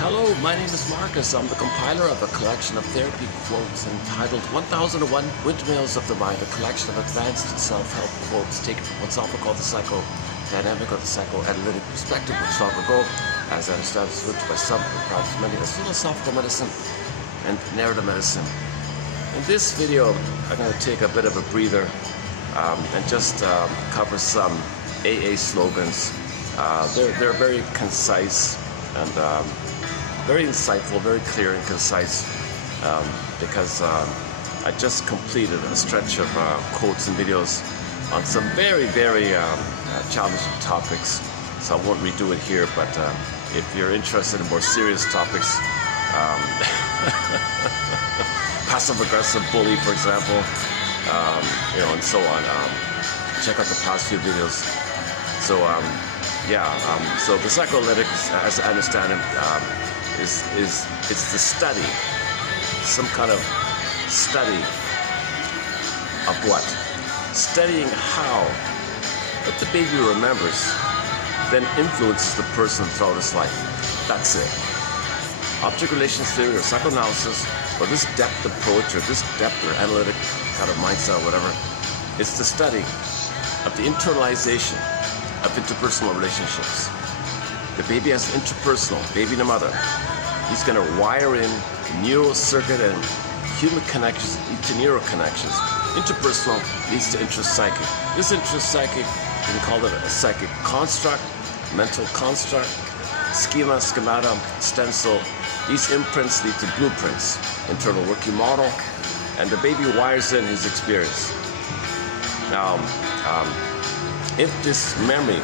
Hello, my name is Marcus. I'm the compiler of a collection of therapy quotes entitled 1001 Windmills of the Mind, a collection of advanced self-help quotes taken from what's often called the psychodynamic or the psychoanalytic perspective, which long ago, as I understand, was referred to by some, perhaps many, as philosophical medicine and narrative medicine. In this video, I'm going to take a bit of a breather and just cover some AA slogans. They're very concise and very insightful, very clear and concise, because I just completed a stretch of quotes and videos on some very challenging topics, so I won't redo it here, but if you're interested in more serious topics, passive-aggressive bully, for example, and so on, check out the past few videos. So so the psychoanalytic, as I understand it, it's the study, some kind of study of what? Studying how what the baby remembers then influences the person throughout his life. That's it. Object relations theory or psychoanalysis, or this depth approach or this depth or analytic kind of mindset or whatever, it's the study of the internalization of interpersonal relationships. The baby has interpersonal, baby and the mother. He's going to wire in neural circuit and human connections to neural connections. Interpersonal leads to intrapsychic. This intrapsychic, you can call it a psychic construct, mental construct, schema, schemata, stencil. These imprints lead to blueprints, internal working model, and the baby wires in his experience. Now, if this memory,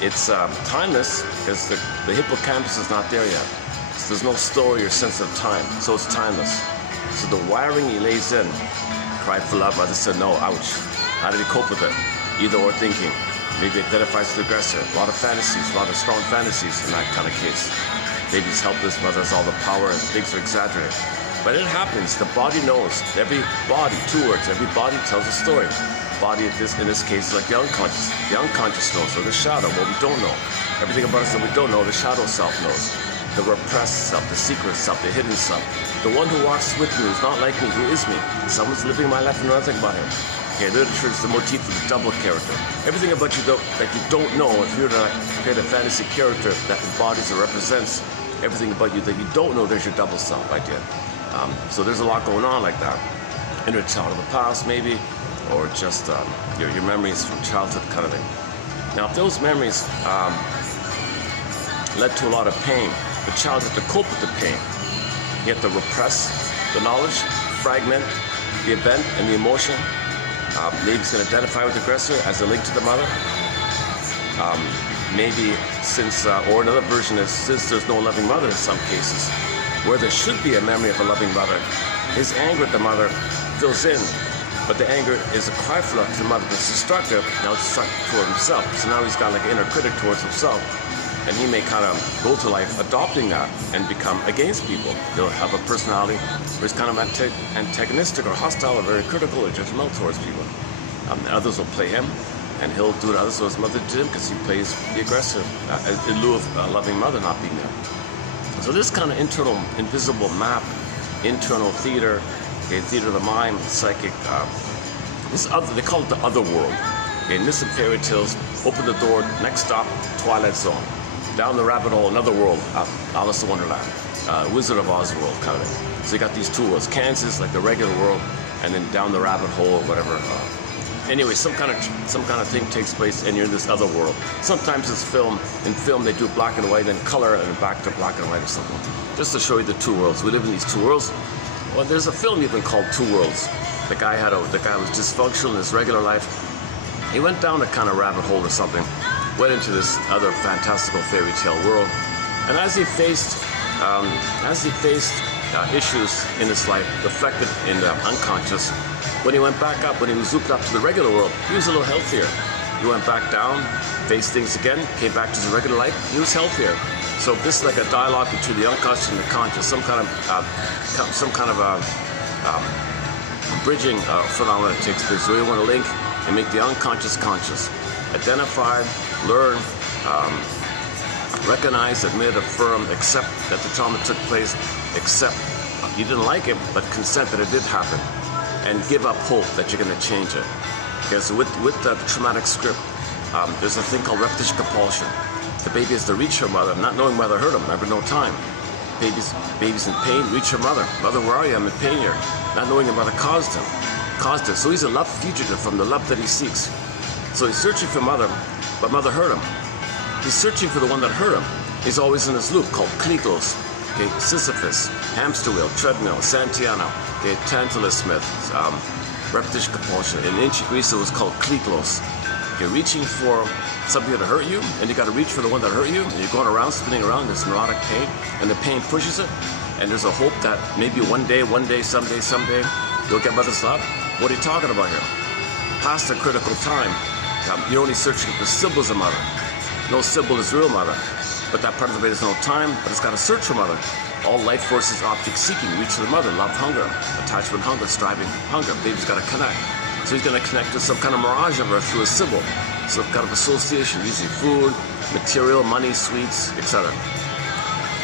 it's timeless because the hippocampus is not there yet. So there's no story or sense of time, so it's timeless. So the wiring he lays in, cried for love, others said no, ouch. How did he cope with it? Either or thinking. Maybe identifies with the aggressor. A lot of fantasies, a lot of strong fantasies in that kind of case. Baby's helpless, mother has all the power, and things are exaggerated. But it happens, the body knows. Every body, two words, every body tells a story. Body in this case is like the unconscious. The unconscious knows, or the shadow, what we don't know. Everything about us that we don't know, the shadow self knows. The repressed self, the secret self, the hidden self. The one who walks with me, who's not like me, who is me. Someone's living my life and nothing about him. Okay, literature is the motif of the double character. Everything about you that you don't know, if you were to create a fantasy character that embodies or represents everything about you that you don't know, there's your double self idea. So there's a lot going on like that. Inner child of the past, maybe, or just your memories from childhood kind of thing. Now, if those memories led to a lot of pain, the child had to cope with the pain. He had to repress the knowledge, fragment the event and the emotion. Maybe he's going to identify with the aggressor as a link to the mother. Maybe or another version is, since there's no loving mother in some cases, where there should be a memory of a loving mother, his anger at the mother fills in. But the anger is a cry for love to the mother that's destructive. Now it's destructive toward himself. So now he's got like an inner critic towards himself. And he may kind of go to life adopting that and become against people. He'll have a personality where he's kind of antagonistic or hostile or very critical or judgmental towards people. Others will play him, and he'll do to others so his mother did him because he plays the aggressor in lieu of a loving mother not being there. So this kind of internal, invisible map, internal theater, theater of the mind, psychic, they call it the other world. Okay, myths and fairy tales, open the door, next stop, Twilight Zone. Down the rabbit hole, another world, Alice in Wonderland, Wizard of Oz world kind of thing. So you got these two worlds, Kansas, like the regular world, and then down the rabbit hole, whatever. Anyway, some kind of thing takes place, and you're in this other world. Sometimes it's film. In film, they do black and white, then color, and back to black and white or something. Just to show you the two worlds. We live in these two worlds. Well, there's a film even called Two Worlds. The guy was dysfunctional in his regular life. He went down a kind of rabbit hole or something, went into this other fantastical fairy tale world, and as he faced issues in his life reflected in the unconscious, when he went back up, when he was zooped up to the regular world, he was a little healthier. He went back down, faced things again, came back to his regular life, he was healthier. So this is like a dialogue between the unconscious and the conscious, some kind of bridging phenomenon that takes place. So we want to link and make the unconscious conscious. Identify, learn, Recognize, admit, affirm, accept that the trauma took place, accept you didn't like it, but consent that it did happen, and give up hope that you're going to change it. Okay, so with the traumatic script, there's a thing called repetition compulsion. The baby has to reach her mother, not knowing mother hurt him, never no time. Baby's in pain, reach her mother. Mother, where are you? I'm in pain here. Not knowing your mother caused it. So he's a love fugitive from the love that he seeks. So he's searching for mother, but mother hurt him. He's searching for the one that hurt him. He's always in this loop called Klegos. Okay, Sisyphus, hamster wheel, treadmill, Santiano, okay, Tantalus Smith, repetition compulsion. In ancient Greece, it was called Klegos. Okay, reaching for something that hurt you, and you got to reach for the one that hurt you, and you're going around, spinning around, this neurotic pain, and the pain pushes it, and there's a hope that maybe one day, someday, you'll get mother's love. What are you talking about here? Past a critical time, you're only searching for symbols of mother. No symbol is real mother, but that part of the brain has no time, but it's got to search for mother. All life forces, object seeking, reach for the mother, love, hunger, attachment, hunger, striving, hunger. Baby's got to connect. So he's going to connect to some kind of mirage of her through a symbol. Some kind of association, usually food, material, money, sweets, etc.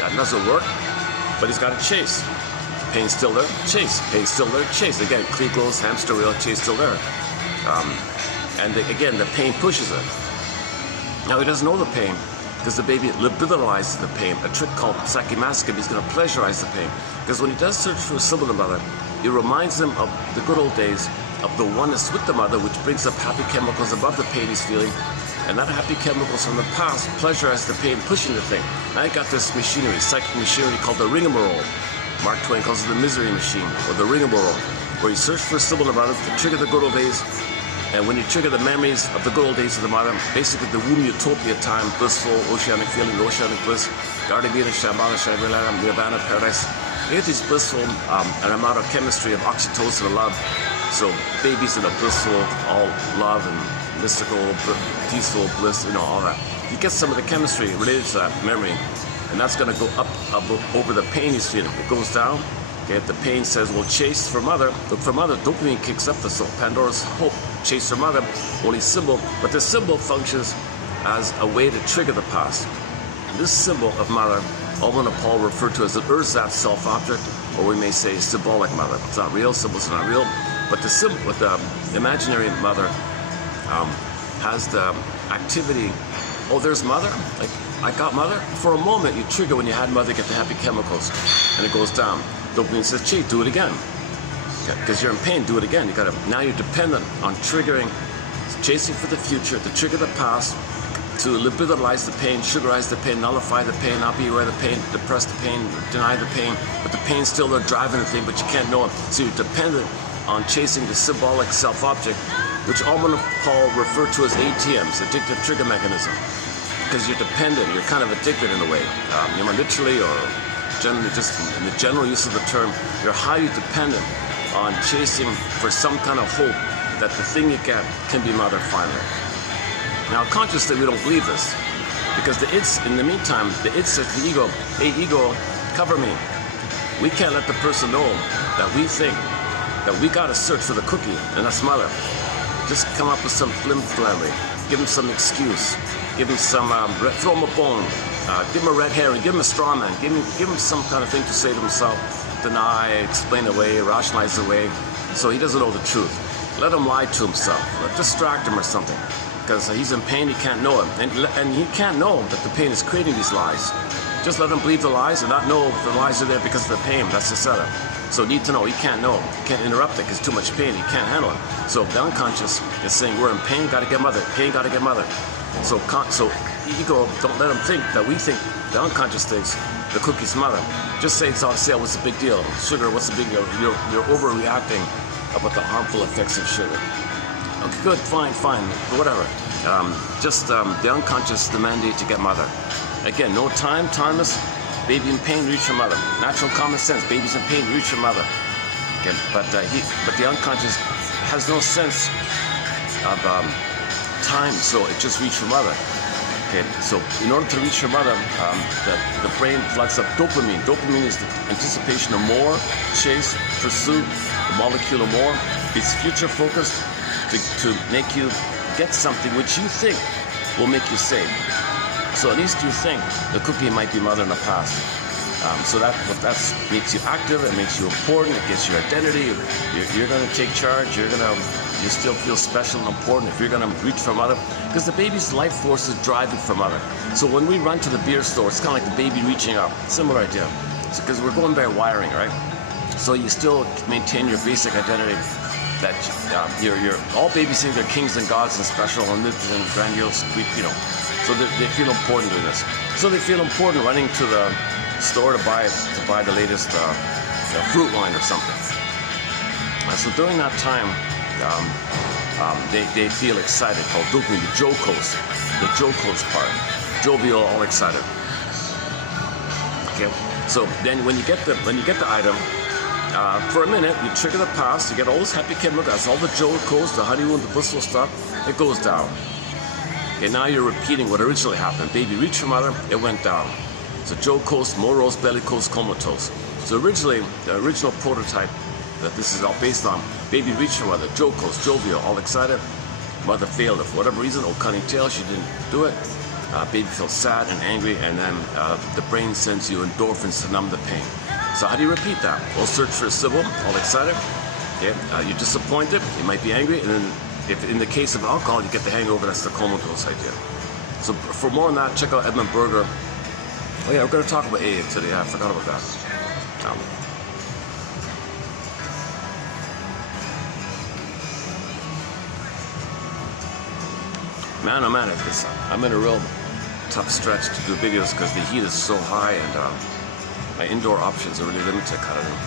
That doesn't work, but he's got to chase. Pain's still there, chase. Pain's still there, chase. Again, Klegos, hamster wheel, chase still there. Again, the pain pushes it. Now he doesn't know the pain because the baby liberalizes the pain. A trick called psychomasochism, he's going to pleasurize the pain. Because when he does search for a symbol of mother, it reminds him of the good old days of the oneness with the mother, which brings up happy chemicals above the pain he's feeling. And that happy chemicals from the past pleasurize the pain, pushing the thing. Now you got this machinery, psychic machinery called the rigmarole. Mark Twain calls it the misery machine, or the rigmarole, where you search for a symbol of mother to trigger the good old days. And when you trigger the memories of the good old days of the mother, basically the womb utopia time, blissful, oceanic feeling, oceanic bliss, Garda Vida, Shambhala, Shambhala, Nirvana, paradise. You get these blissful, an amount of chemistry of oxytocin and love. So babies in a blissful, all love and mystical, peaceful bliss, all that. You get some of the chemistry related to that memory, and that's going to go up over the pain he's feeling. It goes down. Okay, if the pain says, well, chase for mother, look for mother, dopamine kicks up the soul. Pandora's hope, chase for mother, only symbol, but the symbol functions as a way to trigger the past. This symbol of mother, Alvin and Paul refer to as an ersatz self-object, or we may say symbolic mother. It's not real, symbols are not real, but the symbol, with the imaginary mother, has the activity. Oh, there's mother? Like, I got mother? For a moment, you trigger when you had mother, get the happy chemicals, and it goes down. Dopamine says, gee, do it again. Because you're in pain, do it again. Now you're dependent on triggering, chasing for the future, to trigger the past, to liberalize the pain, sugarize the pain, nullify the pain, not be aware of the pain, depress the pain, deny the pain, but the pain's still there driving the thing, but you can't know it. So you're dependent on chasing the symbolic self-object, which Alvin and Paul refer to as ATMs, addictive trigger mechanism. Because you're dependent, you're kind of addicted in a way. Literally or generally, just in the general use of the term, you're highly dependent on chasing for some kind of hope that the thing you get can be mother finally. Now, consciously, we don't believe this, because the it's, in the meantime, the it says to the ego, hey, ego, cover me. We can't let the person know that we think that we got to search for the cookie, and that's mother. Just come up with some flim-flammery, give him some excuse, give him some, throw him a bone, give him a red herring, give him a straw man, give him some kind of thing to say to himself, deny, explain away, rationalize away, so he doesn't know the truth. Let him lie to himself, distract him or something, because he's in pain, he can't know it, and he can't know that the pain is creating these lies. Just let him believe the lies and not know the lies are there because of the pain. That's the setup. So need to know, he can't know, he can't interrupt it because too much pain, he can't handle it. So the unconscious is saying, we're in pain, gotta get mother, pain, gotta get mother. So ego, don't let him think that we think, the unconscious thinks, the cookie's mother. Just say it's on sale, what's the big deal? Sugar, what's the big deal? You're overreacting about the harmful effects of sugar. Okay, good, fine, whatever. The unconscious, the mandate to get mother. Again, no time, timeless, baby in pain, reach your mother. Natural common sense, baby's in pain, reach your mother. Okay, but the unconscious has no sense of time, so it just reach your mother. Okay, so in order to reach your mother, the brain floods up dopamine. Dopamine is the anticipation of more, chase, pursuit, the molecule of more. It's future focused to make you get something which you think will make you safe. So at least you think the cookie might be mother in the past. So that makes you active, it makes you important, it gets your identity. You're going to take charge, you still feel special and important if you're going to reach for mother, because the baby's life force is driving for mother. So when we run to the beer store, it's kind of like the baby reaching up. Similar idea. Because we're going by wiring, right? So you still maintain your basic identity that all babies think they're kings and gods and special and grandiose, So they feel important doing this. So they feel important running to the store to buy the latest fruit wine or something. So during that time, they feel excited, called dopamine, the jocose part, jovial, all excited. Okay. So then when you get the item, for a minute you trigger the past, you get all those happy chemicals, all the jocose, the honeymoon, the blissful stuff, it goes down. Okay, now you're repeating what originally happened. Baby reached for mother, it went down. So jocose, morose, bellicose, comatose. So originally, the original prototype that this is all based on, baby reached for mother, jocose, jovial, all excited. Mother failed for whatever reason, cunning tail, she didn't do it. Baby feels sad and angry, and then the brain sends you endorphins to numb the pain. So how do you repeat that? Well, search for a symbol, all excited. Okay, you're disappointed, you might be angry, and then if in the case of alcohol, you get the hangover, that's the comatose idea. So for more on that, check out Edmund Berger. Oh yeah, we're going to talk about AA today. I forgot about that. Man, oh man, I'm in a real tough stretch to do videos because the heat is so high and my indoor options are really limited kind of thing.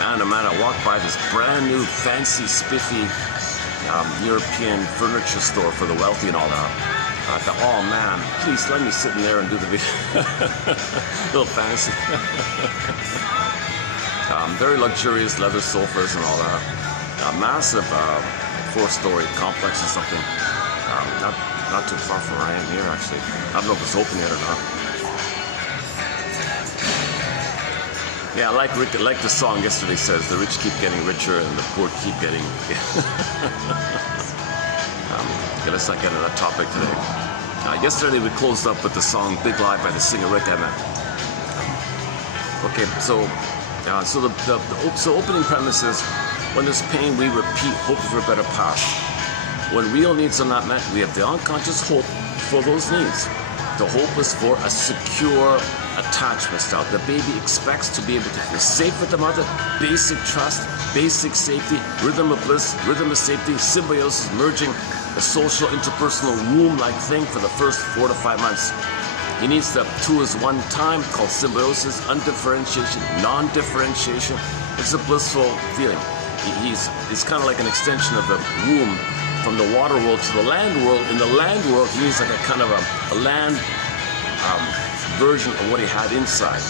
Man, oh man, I walked by this brand new, fancy, spiffy European furniture store for the wealthy and all that. I thought, oh man, please let me sit in there and do the video. A little fancy. Very luxurious leather sofas and all that. Massive 4-story complex or something. Not too far from where I am here, actually. I don't know if it's open yet or not. Yeah, like the song yesterday says, the rich keep getting richer and the poor keep getting... Okay, let's not get into that topic today. Yesterday we closed up with the song Big Lie by the singer Witte. Okay, so opening premise is, when there's pain, we repeat, hoping for a better past. When real needs are not met, we have the unconscious hope for those needs. The hope is for a secure attachment style. The baby expects to be able to feel safe with the mother, basic trust, basic safety, rhythm of bliss, rhythm of safety, symbiosis, merging, a social interpersonal womb-like thing for the first 4 to 5 months. He needs the 2 is 1 time called symbiosis, undifferentiation, non-differentiation. It's a blissful feeling. He's kind of like an extension of the womb from the water world to the land world. In the land world, he needs like a kind of a land version of what he had inside.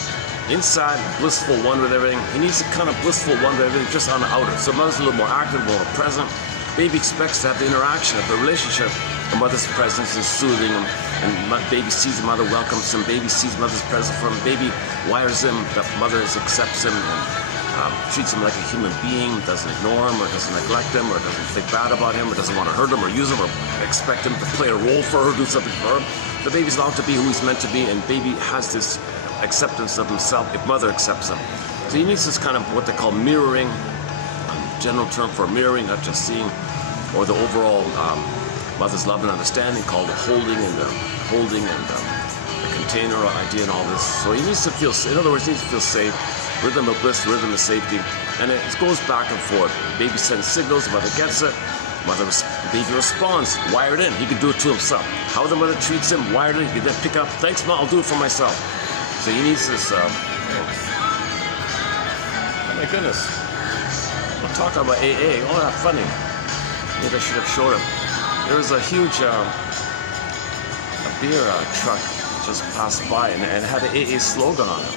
Inside, blissful one with everything. He needs a kind of blissful one with everything just on the outer. So mother's a little more active, more present. Baby expects to have the interaction of the relationship. The mother's presence is soothing him, and baby sees the mother welcomes him. Baby sees mother's presence for him. Baby wires him that mother accepts him and treats him like a human being, doesn't ignore him or doesn't neglect him or doesn't think bad about him or doesn't want to hurt him or use him or expect him to play a role for her, do something for her. The baby's allowed to be who he's meant to be, and baby has this acceptance of himself if mother accepts him. So he needs this kind of what they call mirroring, general term for mirroring, not just seeing, or the overall mother's love and understanding called the holding and the container idea and all this. So he needs to feel, in other words, he needs to feel safe, rhythm of bliss, rhythm of safety, and it goes back and forth. Baby sends signals, mother gets it, baby responds, wired in, he can do it to himself. How the mother treats him, wired in, he can then pick up, thanks mom, I'll do it for myself. So he needs this, oh my goodness, we're talking about AA, oh that's funny. Maybe I should have showed him. There was a huge a beer truck just passed by and it had an AA slogan on it.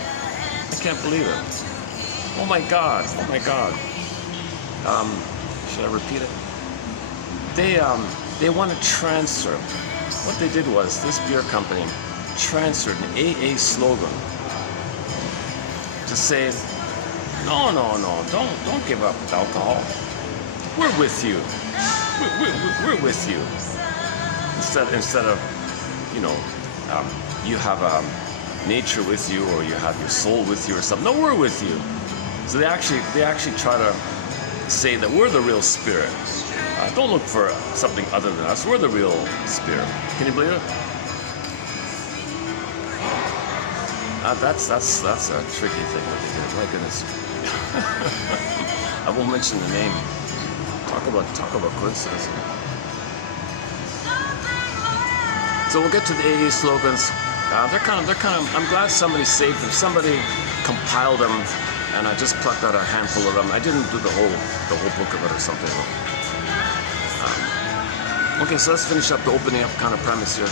I can't believe it. Oh my God, oh my God. Should I repeat it? They want to transfer. What they did was, this beer company transferred an AA slogan to say, no, don't give up alcohol. we're with you. We're with you. Instead of, you know, you have nature with you, or you have your soul with you, or something. No, we're with you. So they actually try to say that we're the real spirit. Don't look for something other than us. We're the real spirit. Can you believe it? That's a tricky thing what they do. My goodness. I won't mention the name. Talk about coincidence. So we'll get to the AA slogans. They're kind of. I'm glad somebody saved them. Somebody compiled them, and I just plucked out a handful of them. I didn't do the whole book of it or something. Okay, so let's finish up the opening up kind of premise here.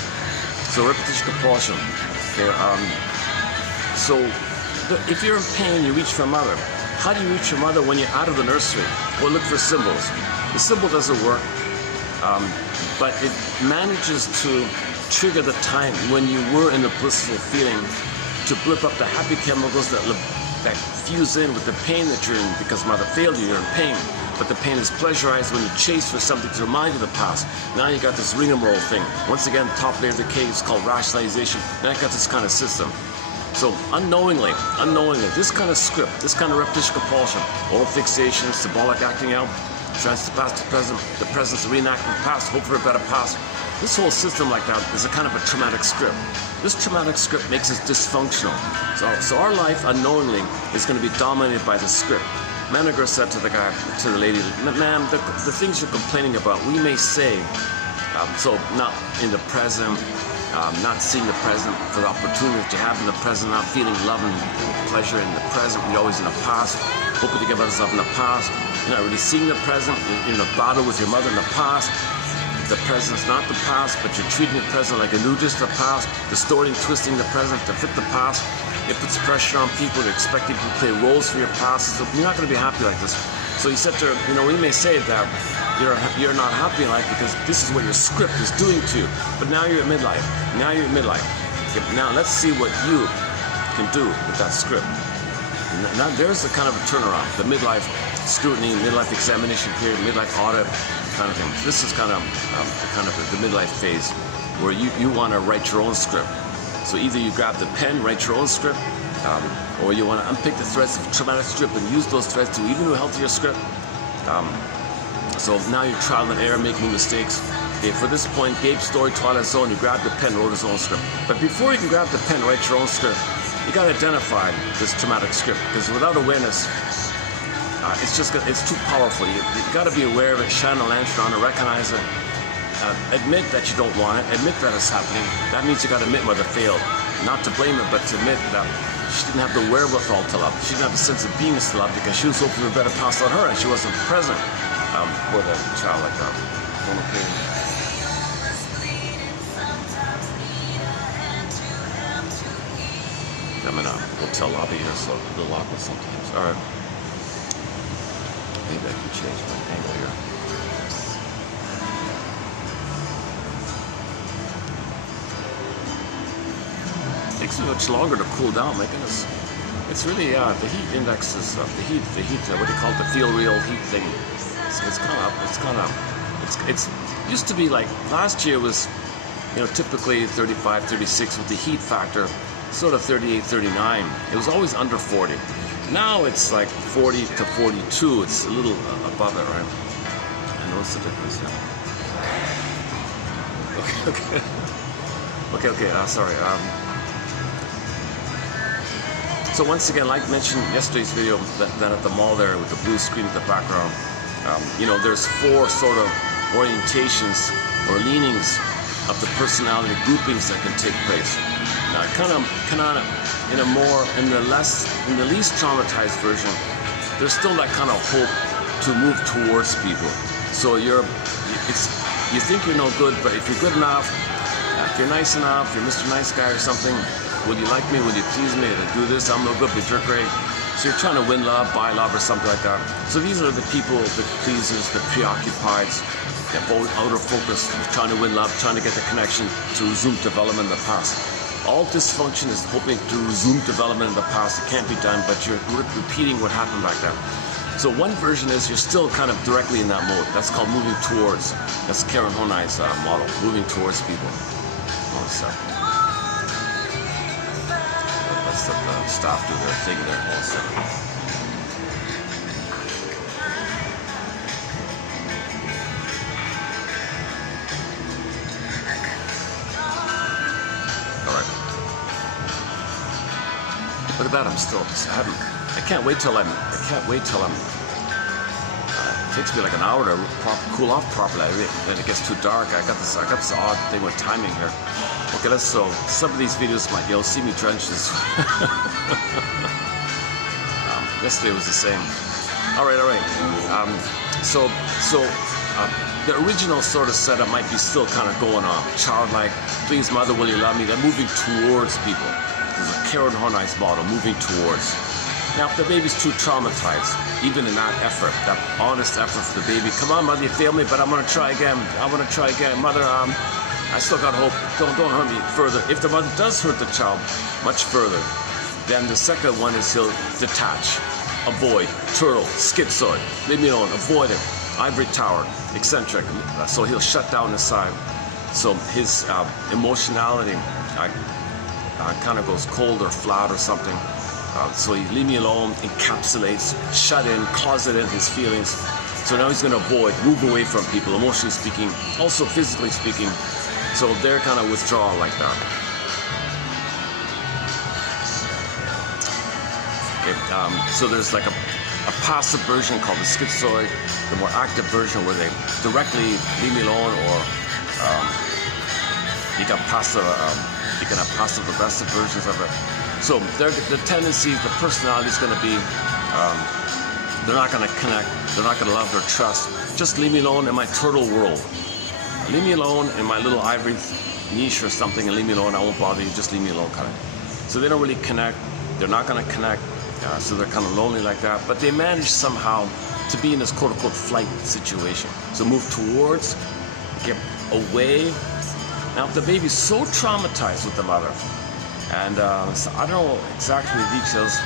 So repetition compulsion. Okay. So if you're in pain, you reach for a mother. How do you reach your mother when you're out of the nursery? Well, look for symbols. The symbol doesn't work, but it manages to trigger the time when you were in the blissful feeling, to blip up the happy chemicals that fuse in with the pain that you're in because mother failed you, you're in pain. But the pain is pleasurized when you chase for something to remind you of the past. Now you got this rigmarole thing. Once again, top layer of the cave is called rationalization. Now you got this kind of system. So unknowingly, this kind of script, this kind of repetition compulsion, oral fixation, symbolic acting out, transfer the past to present, the present's reenacting the past, hope for a better past. This whole system like that is a kind of a traumatic script. This traumatic script makes us dysfunctional. So our life unknowingly is going to be dominated by the script. Manager said to the lady, ma'am, the things you're complaining about, we may say, so not in the present, not seeing the present for the opportunity that you have in the present, not feeling love and pleasure in the present, you're always in the past, hoping to give yourself in the past, you're not really seeing the present, you're in a battle with your mother in the past. The present's not the past, but you're treating the present like a nudist the past, distorting, twisting the present to fit the past. It puts pressure on people. They're expecting you to play roles for your past. So you're not going to be happy like this. So he said to her, you know, we may say that you're not happy in life because this is what your script is doing to you. But now you're at midlife. Now let's see what you can do with that script. Now there's a kind of a turnaround. The midlife scrutiny, midlife examination period, midlife audit kind of thing. This is kind of the midlife phase where you want to write your own script. So either you grab the pen, write your own script, or you want to unpick the threads of traumatic script and use those threads to even a healthier script. So now you're trial and error, making mistakes. Okay, for this point, Gabe's story, Twilight Zone, you grab the pen, wrote his own script. But before you can grab the pen, write your own script, you got to identify this traumatic script, because without awareness, it's too powerful. You got to be aware of it, shine a lantern on it, recognize it, admit that you don't want it, admit that it's happening. That means you got to admit mother failed. Not to blame her, but to admit that she didn't have the wherewithal to love. She didn't have the sense of beingness to love because she was hoping for a better past on her and she wasn't present for the child like that. Okay. I'm in a hotel lobby here, so a little awkward sometimes. All right. Maybe I can change my angle here. It takes me much longer to cool down. My goodness, it's really the heat index is the heat. What do you call it? The feel real heat thing. It's used to be like last year was, typically 35, 36 with the heat factor. Sort of 38, 39. It was always under 40. Now it's like 40 to 42. It's a little above it, right? I notice the difference here. Okay. Sorry. So once again, like mentioned in yesterday's video, that at the mall there with the blue screen at the background, there's 4 sort of orientations or leanings of the personality groupings that can take place. Now, in the least traumatized version, there's still that kind of hope to move towards people. So you think you're no good, but if you're good enough, if you're nice enough, you're Mr. Nice Guy or something, will you like me, will you please me, to do this, I'm no good, but you're great. So you're trying to win love, buy love, or something like that. So these are the people, the pleasers, the preoccupieds, the outer focus, trying to win love, trying to get the connection to resume development in the past. All dysfunction is hoping to resume development in the past. It can't be done, but you're repeating what happened back then. So one version is you're still kind of directly in that mode. That's called moving towards. That's Karen Honai's model, moving towards people. One second. Let's let the staff do their thing there. One second. Look at that, I can't wait till it takes me like an hour to cool off properly. Then it gets too dark. I got this odd thing with timing here. Okay, so some of these videos you'll see me drenched this. Yesterday was the same. All right. The original sort of setup might be still kind of going on. Childlike, please mother, will you love me? They're moving towards people. This is a Karen Honai's model, moving towards. Now, if the baby's too traumatized, even in that effort, that honest effort for the baby, come on, mother, you failed me, but I'm gonna try again. Mother, I still got hope. Don't hurt me further. If the mother does hurt the child much further, then the second one is he'll detach, avoid, turtle, schizoid, leave me alone, avoid it, ivory tower, eccentric. So he'll shut down his side. So his emotionality kind of goes cold or flat or something. So he leave me alone, encapsulates, shut in, closeted his feelings. So now he's going to avoid, move away from people, emotionally speaking, also physically speaking. So they're kind of withdrawal like that. Okay, so there's like a passive version called the schizoid, the more active version where they directly leave me alone, or you can have passive aggressive versions of it. So the tendency, the personality is going to be, they're not going to connect, they're not going to love or trust. Just leave me alone in my turtle world. Leave me alone in my little ivory niche or something, and leave me alone, I won't bother you, just leave me alone kind of. So they don't really connect, they're not going to connect, so they're kind of lonely like that. But they manage somehow to be in this quote-unquote flight situation. So move towards, get away. Now if the baby's so traumatized with the mother, and so I don't know exactly the details,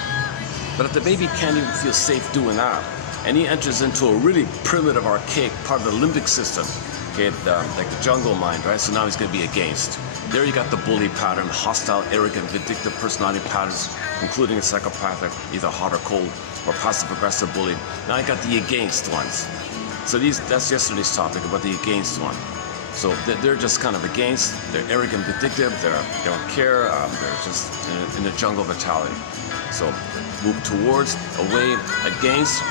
but if the baby can't even feel safe doing that, and he enters into a really primitive, archaic part of the limbic system, okay, like the jungle mind, right? So now he's going to be against. There you got the bully pattern, hostile, arrogant, vindictive personality patterns, including a psychopathic, either hot or cold, or passive-aggressive bully. Now I got the against ones. So that's yesterday's topic about the against one. So they're just kind of against, they're arrogant, vindictive, they don't care, they're just in a jungle mentality. So move towards, away, against.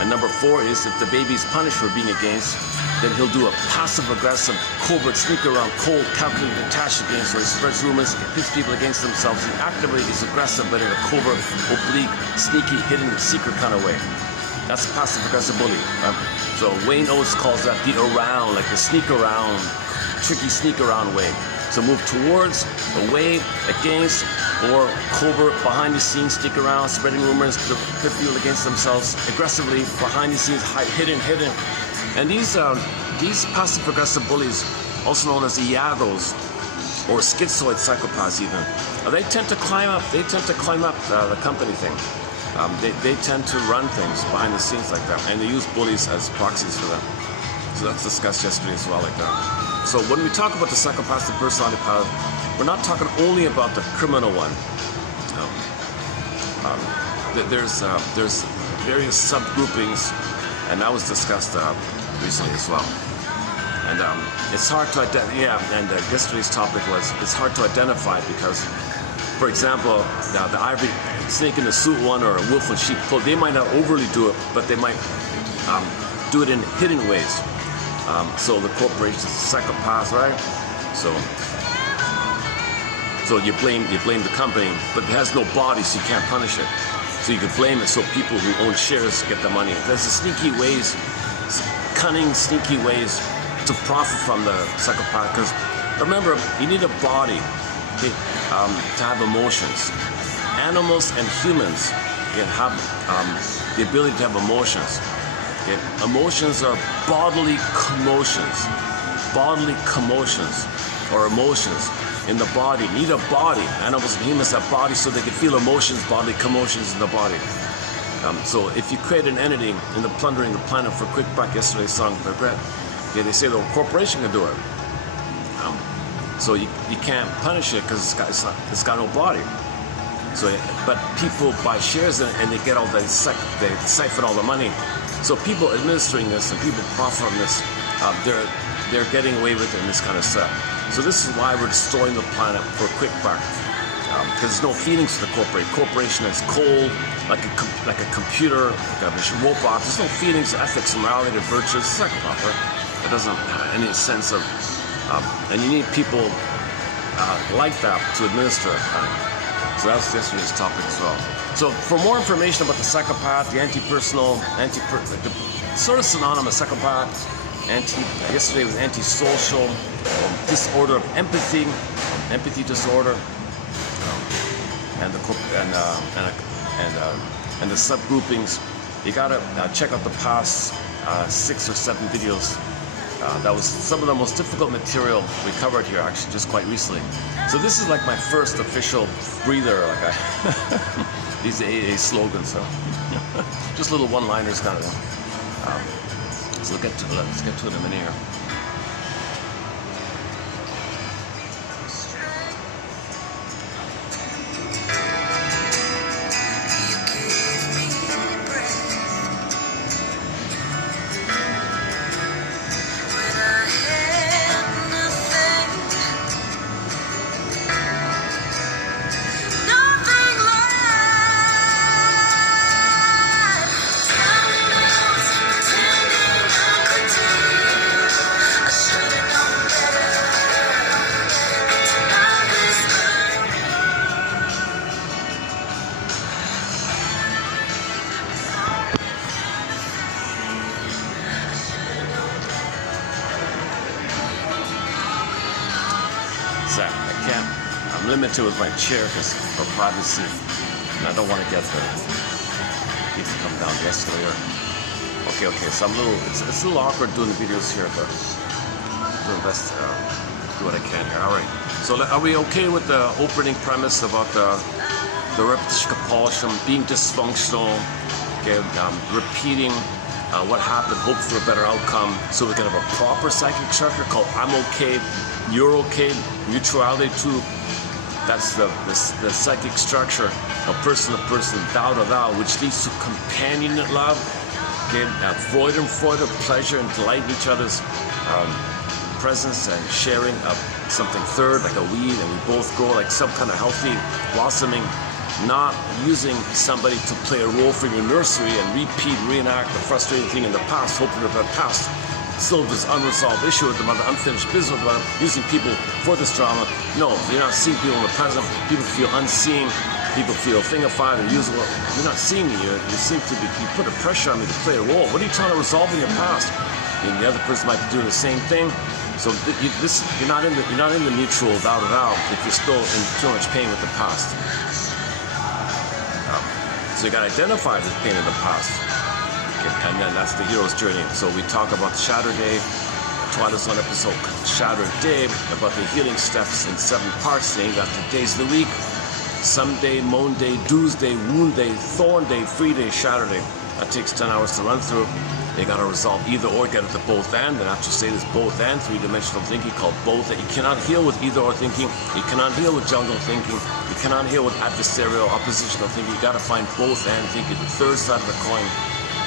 And number 4 is if the baby's punished for being against, then he'll do a passive-aggressive, covert, sneak around, cold, calculated, attached against, or he spreads rumors, pits people against themselves. He actively is aggressive, but in a covert, oblique, sneaky, hidden, secret kind of way. That's a passive-aggressive bully. So Wayne Oates calls that the around, like the sneak around, tricky sneak around way. So move towards, away, against, or covert, behind the scenes, sneak around, spreading rumors, pit people against themselves, aggressively, behind the scenes, hidden. And these passive-aggressive bullies, also known as Iagos, or schizoid psychopaths even, they tend to climb up the company thing. They tend to run things behind the scenes like that, and they use bullies as proxies for them. So that's discussed yesterday as well, like that. So when we talk about the psychopathic personality pattern, we're not talking only about the criminal one. There's various subgroupings, and that was discussed recently as well. And it's hard to identify. Yeah, and yesterday's topic was it's hard to identify because, for example, the ivory snake in the suit one or a wolf in sheep clothing, they might not overly do it, but they might do it in hidden ways. So the corporation's a psychopath, right? So you blame the company, but it has no body, so you can't punish it. So you can blame it so people who own shares get the money. There's sneaky ways, cunning, sneaky ways to profit from the psychopath. Because remember, you need a body to have emotions. Animals and humans can have the ability to have emotions. Okay? Emotions are bodily commotions or emotions in the body. You need a body. Animals and humans have bodies so they can feel emotions, bodily commotions in the body. So if you create an entity in the plundering the planet for quick buck, yesterday's song regret, okay, they say the corporation can do it. So you can't punish it because it's got no body. So, but people buy shares in it and they get all they siphon all the money. So people administering this and people profit from this, they're getting away with it in this kind of stuff. So this is why we're destroying the planet for a quick buck. Because there's no feelings to the corporation is cold, like a computer, like a robot. There's no feelings, ethics, morality, virtues. It's like a proper. It doesn't have any sense of, and you need people like that to administer it. So that's yesterday's topic as well. So for more information about the psychopath, the anti-personal, sort of synonymous psychopath, yesterday was antisocial, disorder of empathy, empathy disorder. And the subgroupings. You gotta check out the past 6 or 7 videos. That was some of the most difficult material we covered here, actually, just quite recently. So this is like my first official breather. Like these AA slogans, so just little one-liners, kind of. So let's get to it in a minute here. I'm limited with my chair because for privacy, and I don't want to get the people come down the escalator. Okay, so I'm a little, it's a little awkward doing the videos here, but I'm doing the best to do what I can here. All right, so are we okay with the opening premise about the repetition compulsion, being dysfunctional, okay, repeating what happened, hope for a better outcome, so we can have a proper psychic structure called I'm okay, you're okay, mutuality too. That's the psychic structure of person to person, thou to thou, which leads to companionate love, okay, Freud and pleasure and delight in each other's presence and sharing of something third, like a weed, and we both grow like some kind of healthy blossoming, not using somebody to play a role for your nursery and reenact the frustrating thing in the past, hoping that the past still this unresolved issue with the mother, unfinished business with the mother, using people for this drama. No, you're not seeing people in the present. People feel unseen. People feel thingified and usable. You're not seeing me. You seem to be. You put a pressure on me to play a role. What are you trying to resolve in your past? And the other person might be doing the same thing. So you're not in the mutual thou to thou if you're still in too much pain with the past. So you got to identify the pain in the past. And then that's the hero's journey. So we talk about Shatter Day, Twilight Zone episode Shattered Day, about the healing steps in 7 parts, named after days of the week. Someday, Moan Day, Doomsday, Wound Day, Thorn Day, Free Day, Shatter Day. That takes 10 hours to run through. You got to resolve either or, get it to both and. And after say this both and, 3-dimensional thinking called both. That you cannot heal with either or thinking. You cannot heal with jungle thinking. You cannot heal with adversarial, oppositional thinking. You got to find both and thinking. The third side of the coin.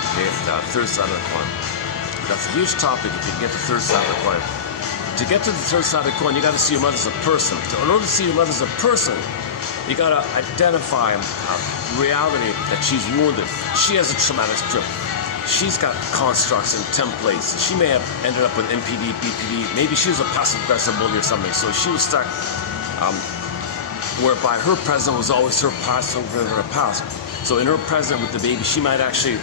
Okay, the third side of the coin. That's a huge topic if you get the third side of the coin. To get to the third side of the coin, you got to see your mother as a person. In order to see your mother as a person, you got to identify reality that she's wounded. She has a traumatic strip. She's got constructs and templates. She may have ended up with MPD, BPD. Maybe she was a passive-aggressive bully or something. So she was stuck whereby her present was always her past over her past. So in her present with the baby, she might actually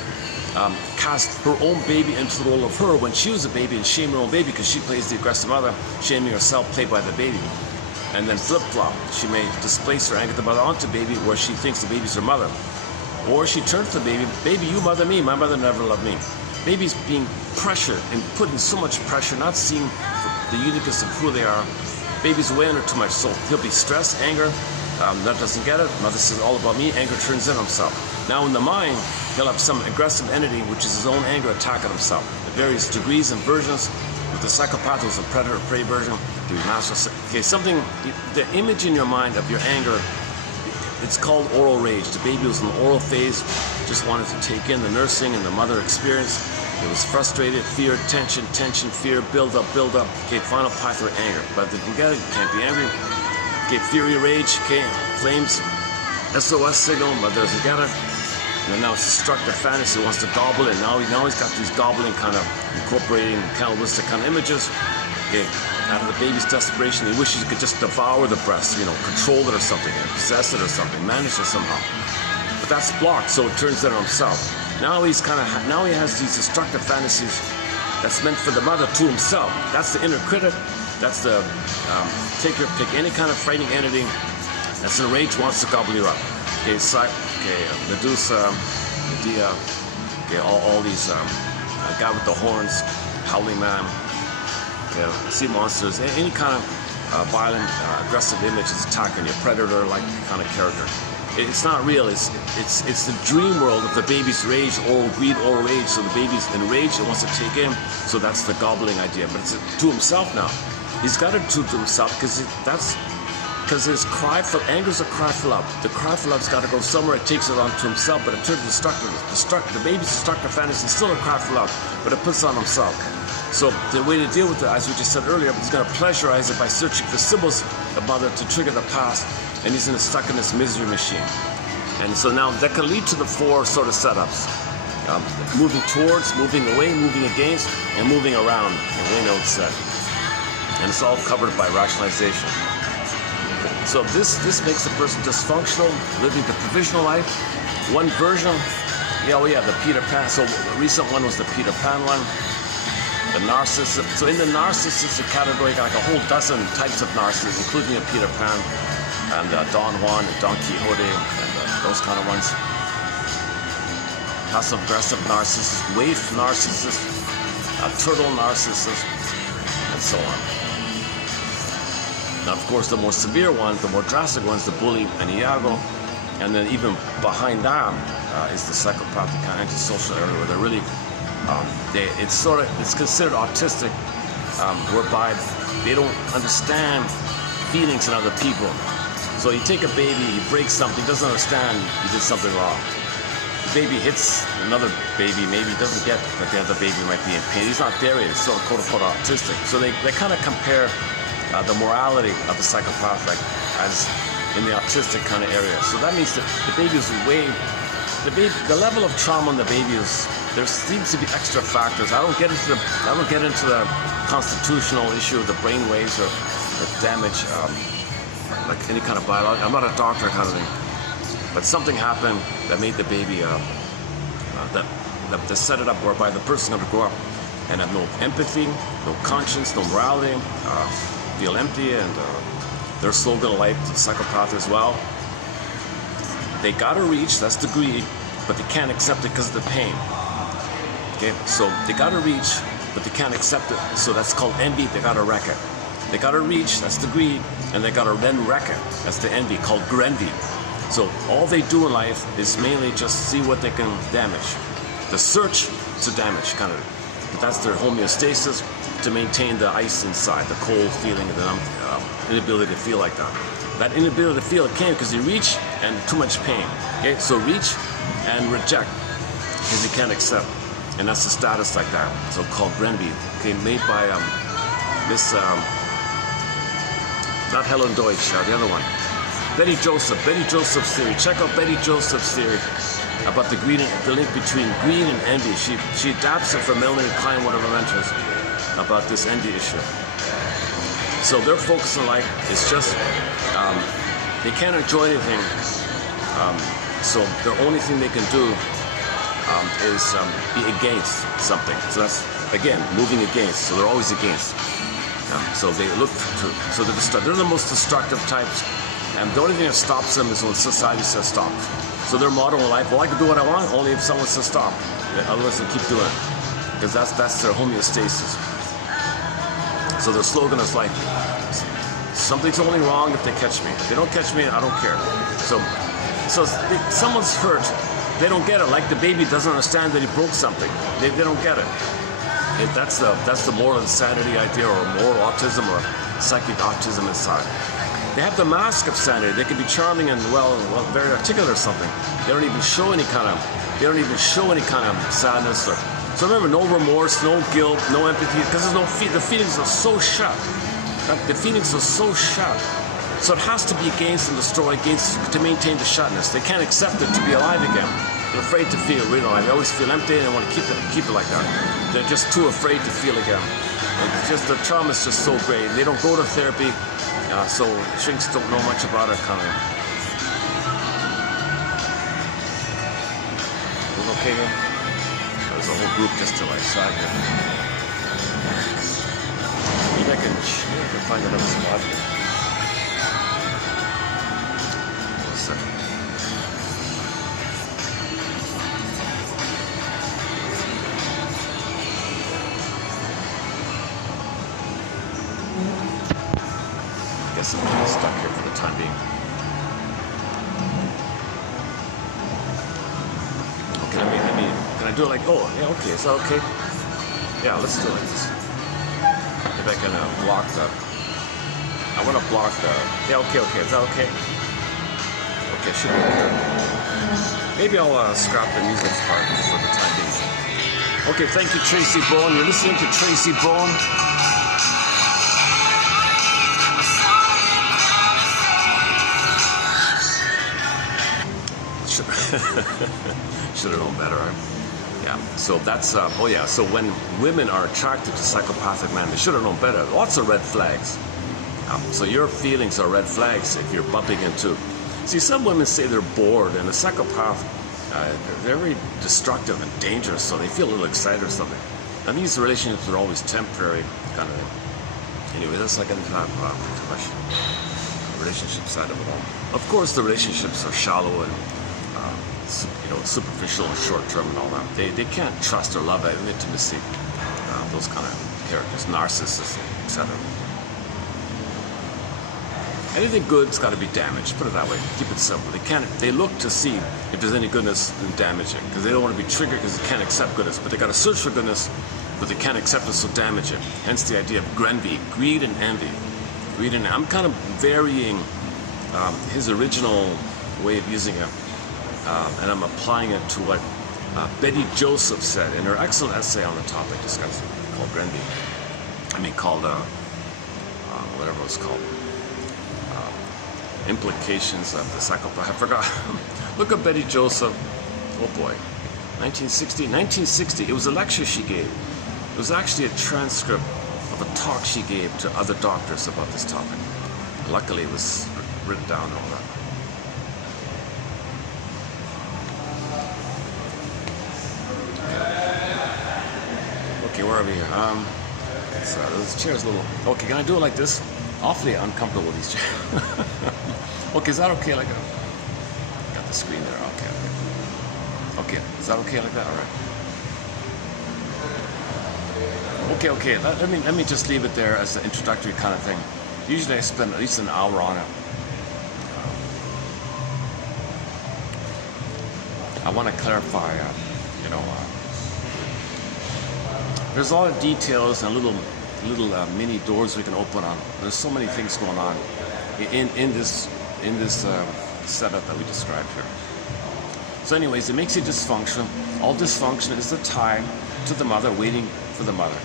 cast her own baby into the role of her when she was a baby and shame her own baby because she plays the aggressive mother, shaming herself played by the baby. And then flip-flop, she may displace her anger the mother onto baby where she thinks the baby's her mother. Or she turns to the baby, baby, you mother me, my mother never loved me. Baby's being pressured and put in so much pressure, not seeing the uniqueness of who they are. Baby's way under too much, so he'll be stressed, anger, that doesn't get it. Mother says all about me, anger turns in himself. Now in the mind, he'll have some aggressive entity, which is his own anger attacking himself. At various degrees and versions. With the psychopath, there's a predator-prey version. Okay, something, the image in your mind of your anger, it's called oral rage. The baby was in the oral phase, just wanted to take in the nursing and the mother experience. It was frustrated, fear, tension, fear, build up. Okay, final path for anger. But if you get it, you can't be angry. Okay, fury, rage, okay, flames, SOS signal, but there's a getter. And now it's destructive fantasy, wants to gobble it. Now he's got these gobbling kind of incorporating cannibalistic kind of images. Okay, out of the baby's desperation, he wishes he could just devour the breast, control it or something, possess it or something, manage it somehow. But that's blocked, so it turns it on himself. Now he has these destructive fantasies that's meant for the mother to himself. That's the inner critic. That's the take your pick, any kind of frightening entity that's in rage, wants to gobble you up. Okay, Medusa, Medea, okay, all these guy with the horns, howling man, sea monsters, any kind of violent, aggressive image is attacking you, predator-like kind of character. It's not real. It's the dream world of the baby's rage, oral greed, oral rage. So the baby's enraged and wants to take in. So that's the gobbling idea. But it's to himself now. He's got it to himself because his cry for anger's a cry for love. The cry for love's got to go somewhere. It takes it on to himself, but it turns destructive. The baby's destructive fantasy is still a cry for love, but it puts it on himself. So the way to deal with it, as we just said earlier, he's going to pleasurize it by searching for symbols of mother to trigger the past, and he's stuck in this misery machine. And so now that can lead to the four sort of setups: moving towards, moving away, moving against, and moving around. And we know it's set, and it's all covered by rationalization. So this makes the person dysfunctional, living the provisional life. One version, we have the Peter Pan. So the recent one was the Peter Pan one. The narcissist. So in the narcissistic category, got like a whole dozen types of narcissists, including a Peter Pan and Don Juan and Don Quixote and those kind of ones. Passive-aggressive narcissist, waif narcissist, turtle narcissist, and so on. Now, of course, the more severe ones, the more drastic ones, the bully and Iago, and then even behind that is the psychopathic kind of antisocial area where they're really, it's considered autistic, whereby they don't understand feelings in other people. So you take a baby, he breaks something, he doesn't understand he did something wrong. The baby hits another baby, maybe he doesn't get that the other baby might be in pain. He's not there yet, he's still quote-unquote autistic. So they kind of compare the morality of the psychopathic as in the autistic kind of area. So that means that the baby is the level of trauma in the baby is, there seems to be extra factors. I don't get into the constitutional issue of the brain waves or the damage, like any kind of biology. I'm not a doctor kind of thing, but something happened that made the baby that set it up whereby the person going to grow up and have no empathy, no conscience, no morality, feel empty, and their slogan of life, the psychopath as well. They gotta reach, that's the greed, but they can't accept it because of the pain. Okay, so they gotta reach, but they can't accept it, so that's called envy. They gotta wreck it. They gotta reach, that's the greed, and they gotta then wreck it, that's the envy, called grenvy. So all they do in life is mainly just see what they can damage. The search to damage, kind of. But that's their homeostasis to maintain the ice inside, the cold feeling, the inability to feel like that. That inability to feel, it came because you reach and too much pain. Okay, so reach and reject because you can't accept, and that's the status like that. So called grenvy. Okay, made by not Helen Deutsch, the other one. Betty Joseph's theory. Check out Betty Joseph's theory about the link between greed and envy. She adapts it from Melanie Klein, one of her mentors, about this envy issue. So their focus in life is just, they can't enjoy anything, so the only thing they can do is be against something. So that's, again, moving against, so they're always against. So they look to, so they're the most destructive types, and the only thing that stops them is when society says stop. So their motto in life, well, I can do what I want only if someone says stop. Otherwise they keep doing it, because that's their homeostasis. So their slogan is like, something's only wrong if they catch me. If they don't catch me, I don't care. So if someone's hurt, They don't get it. Like the baby doesn't understand that he broke something. They don't get it. That's the moral insanity idea, or moral autism, or psychic autism inside. They have the mask of sanity. They can be charming and well very articulate or something. They don't even show any kind of sadness. So remember, no remorse, no guilt, no empathy, because there's no the feelings are so shut. The feelings are so shut. So it has to be against them, the story, to maintain the shutness. They can't accept it to be alive again. They're afraid to feel. They always feel empty, and they want to keep it like that. They're just too afraid to feel again. Just the trauma is just so great. They don't go to therapy, so shrinks don't know much about it. Kind of. Okay here? There's a whole group just to my side here. Maybe I can find another spot here. One second. I guess I'm kind of stuck here for the time being. Okay, let me, can I do it like, oh, yeah, okay, is that okay? Yeah, let's do it like this. If I can block I want to block yeah, okay, is that okay? Okay, should be okay. Maybe I'll scrap the music part for the time being. Okay, thank you, Tracy Bone. You're listening to Tracy Bone. Should have known better. Yeah, so that's, oh yeah, so when women are attracted to psychopathic men, they should have known better. Lots of red flags. So your feelings are red flags if you're bumping into. See, some women say they're bored, and a psychopath, they're very destructive and dangerous, so they feel a little excited or something. And these relationships are always temporary, kind of. Anyway, that's like any time too much relationship side of it all. Of course, the relationships are shallow and superficial and short-term and all that. They can't trust or love intimacy. Those kind of characters, narcissists, etc. Anything good's got to be damaged. Put it that way. Keep it simple. They look to see if there's any goodness in damaging, because they don't want to be triggered because they can't accept goodness. But they got to search for goodness, but they can't accept it, so damage it. Hence the idea of greed and envy. I'm kind of varying his original way of using it. And I'm applying it to what Betty Joseph said in her excellent essay on the topic discussed, called whatever it was called, Implications of the Psychopath. I forgot. Look at Betty Joseph. Oh boy, 1960. It was a lecture she gave. It was actually a transcript of a talk she gave to other doctors about this topic. Luckily, it was written down and all that. Okay, where are we here? So this chair's a little. Okay, can I do it like this? Awfully uncomfortable with these chairs. Okay, is that okay? Like, got the screen there. Okay, is that okay like that? All right. Okay. Let me just leave it there as an introductory kind of thing. Usually I spend at least an hour on it. I want to clarify, there's a lot of details and little mini doors we can open on. There's so many things going on in this setup that we described here. So anyways, it makes you dysfunctional. All dysfunction is the time to the mother, waiting for the mother.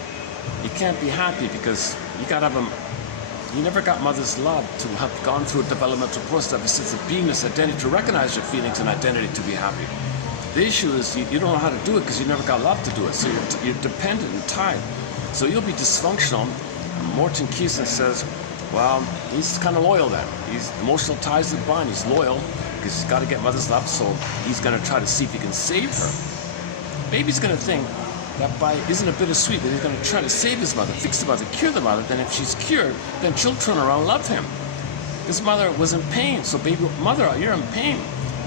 You can't be happy because you never got mother's love to have gone through a developmental process of a sense of beingness, identity, to recognize your feelings and identity to be happy. The issue is you don't know how to do it because you never got love to do it. So you're dependent and tied. So you'll be dysfunctional. Morton Keeson says, well, he's kind of loyal then. He's emotional ties that bind. He's loyal because he's got to get mother's love. So he's going to try to see if he can save her. Baby's going to think that isn't it bittersweet that he's going to try to save his mother, fix the mother, cure the mother. Then if she's cured, then she'll turn around and love him. His mother was in pain. So baby, mother, you're in pain.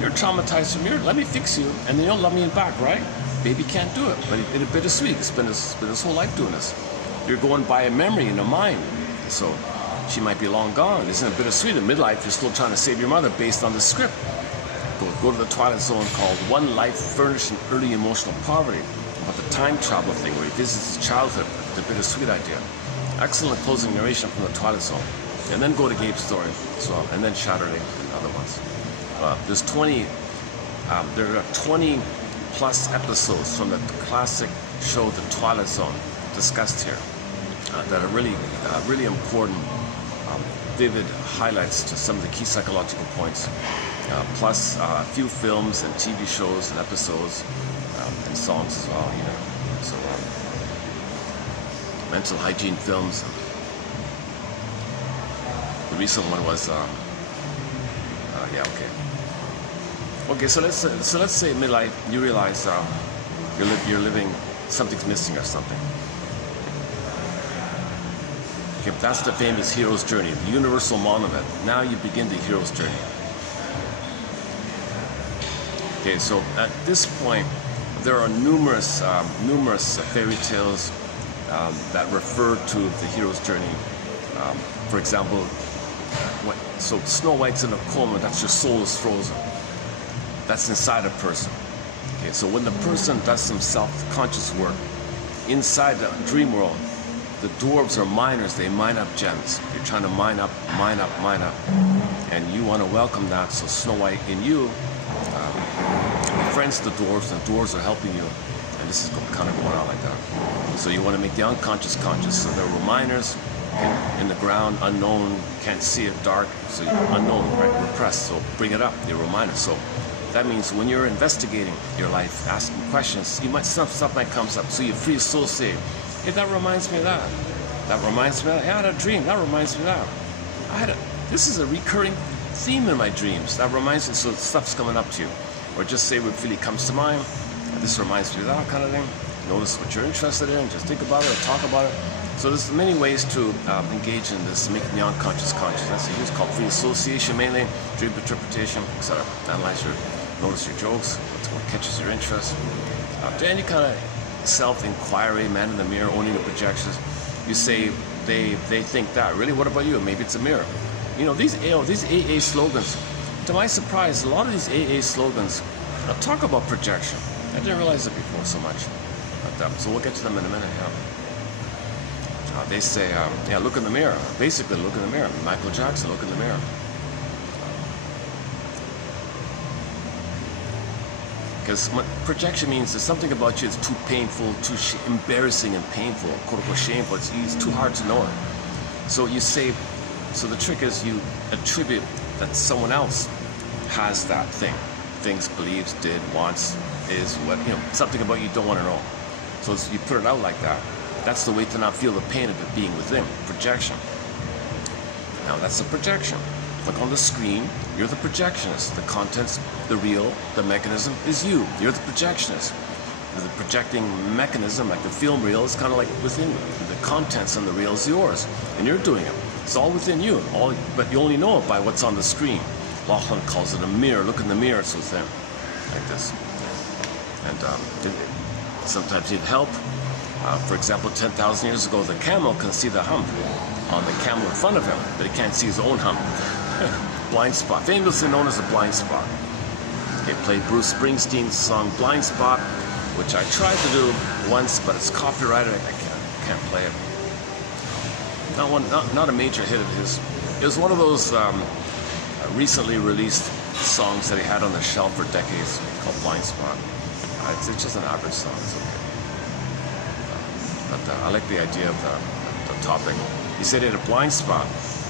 You're traumatized from here. Let me fix you, and then you'll love me back, right? Baby can't do it, but it's bittersweet. It's been his whole life doing this. You're going by a memory in a mind. So she might be long gone. Isn't it bittersweet? In midlife, you're still trying to save your mother based on the script. go to the Twilight Zone, called One Life Furnished in Early Emotional Poverty, about the time travel thing where he visits his childhood, the bittersweet idea. Excellent closing narration from the Twilight Zone. And then go to Gabe's story as well, and then Shatterday and other ones. There are 20 plus episodes from the classic show The Twilight Zone discussed here that are really important, vivid highlights to some of the key psychological points, plus a few films and TV shows and episodes and songs as well, you know. So mental hygiene films. The recent one was okay, so let's say midlife you realize you're living, something's missing or something. Okay, that's the famous hero's journey, the universal monument. Now you begin the hero's journey. Okay, so at this point there are numerous fairy tales that refer to the hero's journey. For example, so Snow White's in a coma, that's your soul is frozen. That's inside a person. Okay, so when the person does some self-conscious work, inside the dream world, the dwarves are miners, they mine up gems. You're trying to mine up. And you want to welcome that, so Snow White in you befriends the dwarves, and dwarves are helping you. And this is kind of going on like that. So you want to make the unconscious conscious. So there were miners in the ground, unknown, can't see it, dark, so unknown, right, repressed, so bring it up, you're a minor. So that means when you're investigating your life, asking questions, stuff might come up, so you free associate. Hey, that reminds me of that. That reminds me of that. Yeah, I had a dream, that reminds me of that. This is a recurring theme in my dreams. That reminds me, so stuff's coming up to you. Or just say what really comes to mind, this reminds me of that kind of thing. Notice what you're interested in, just think about it or talk about it. So there's many ways to engage in this, making the unconscious conscious. That's a use called free association mainly, dream interpretation, etc. Notice your jokes, what catches your interest. To any kind of self-inquiry, man in the mirror, owning the projections. You say, they think that. Really, what about you? Maybe it's a mirror. You know, these AA slogans, to my surprise, a lot of these AA slogans talk about projection. I didn't realize it before so much. But, so we'll get to them in a minute, yeah. They say, look in the mirror. Basically, look in the mirror. Michael Jackson, look in the mirror. Because what projection means is something about you is too painful, too embarrassing and painful, quote unquote shameful. It's too hard to know it. So you say, so the trick is you attribute that someone else has that thing. Thinks, believes, did, wants, is, what, you know, something about you don't want to know. So you put it out like that. That's the way to not feel the pain of it being within. Projection. Now that's a projection. Look on the screen, you're the projectionist. The contents, the real, the mechanism is you. You're the projectionist. The projecting mechanism, like the film reel, is kind of like within you. The contents on the reel is yours, and you're doing it. It's all within you, but you only know it by what's on the screen. Lachlan calls it a mirror. Look in the mirror, it's within, like this. And sometimes you need help. For example, 10,000 years ago, the camel can see the hump on the camel in front of him, but he can't see his own hump. Blind spot, famously known as a blind spot. They played Bruce Springsteen's song Blind Spot, which I tried to do once, but it's copyrighted. I can't play it. Not a major hit of his. It was one of those recently released songs that he had on the shelf for decades called Blind Spot. It's just an average song. It's okay. But I like the idea of the topic. He said he had a blind spot.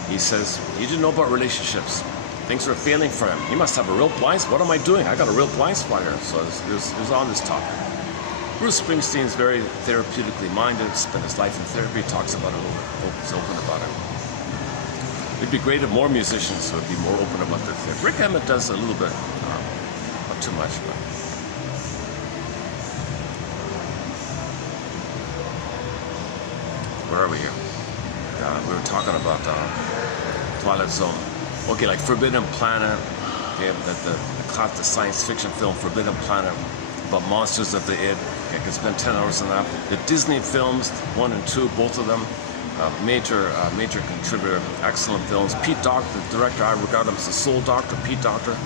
He says, he didn't know about relationships. Things were failing for him. He must have a real blind spot. What am I doing? I got a real blind spot here. So it was on this topic. Bruce Springsteen is very therapeutically minded, spent his life in therapy, talks about it a little bit, he's open about it. It'd be great if more musicians would be more open about their therapy. Rick Emmett does a little bit, not too much, but. Where are we here? We were talking about Twilight Zone. Okay, like Forbidden Planet. Okay, the science fiction film Forbidden Planet about monsters of the id. Okay, I could spend 10 hours on that. The Disney films, 1 and 2, both of them, major contributor, excellent films. Pete Docter, the director, I regard him as the soul doctor, Pete Docter.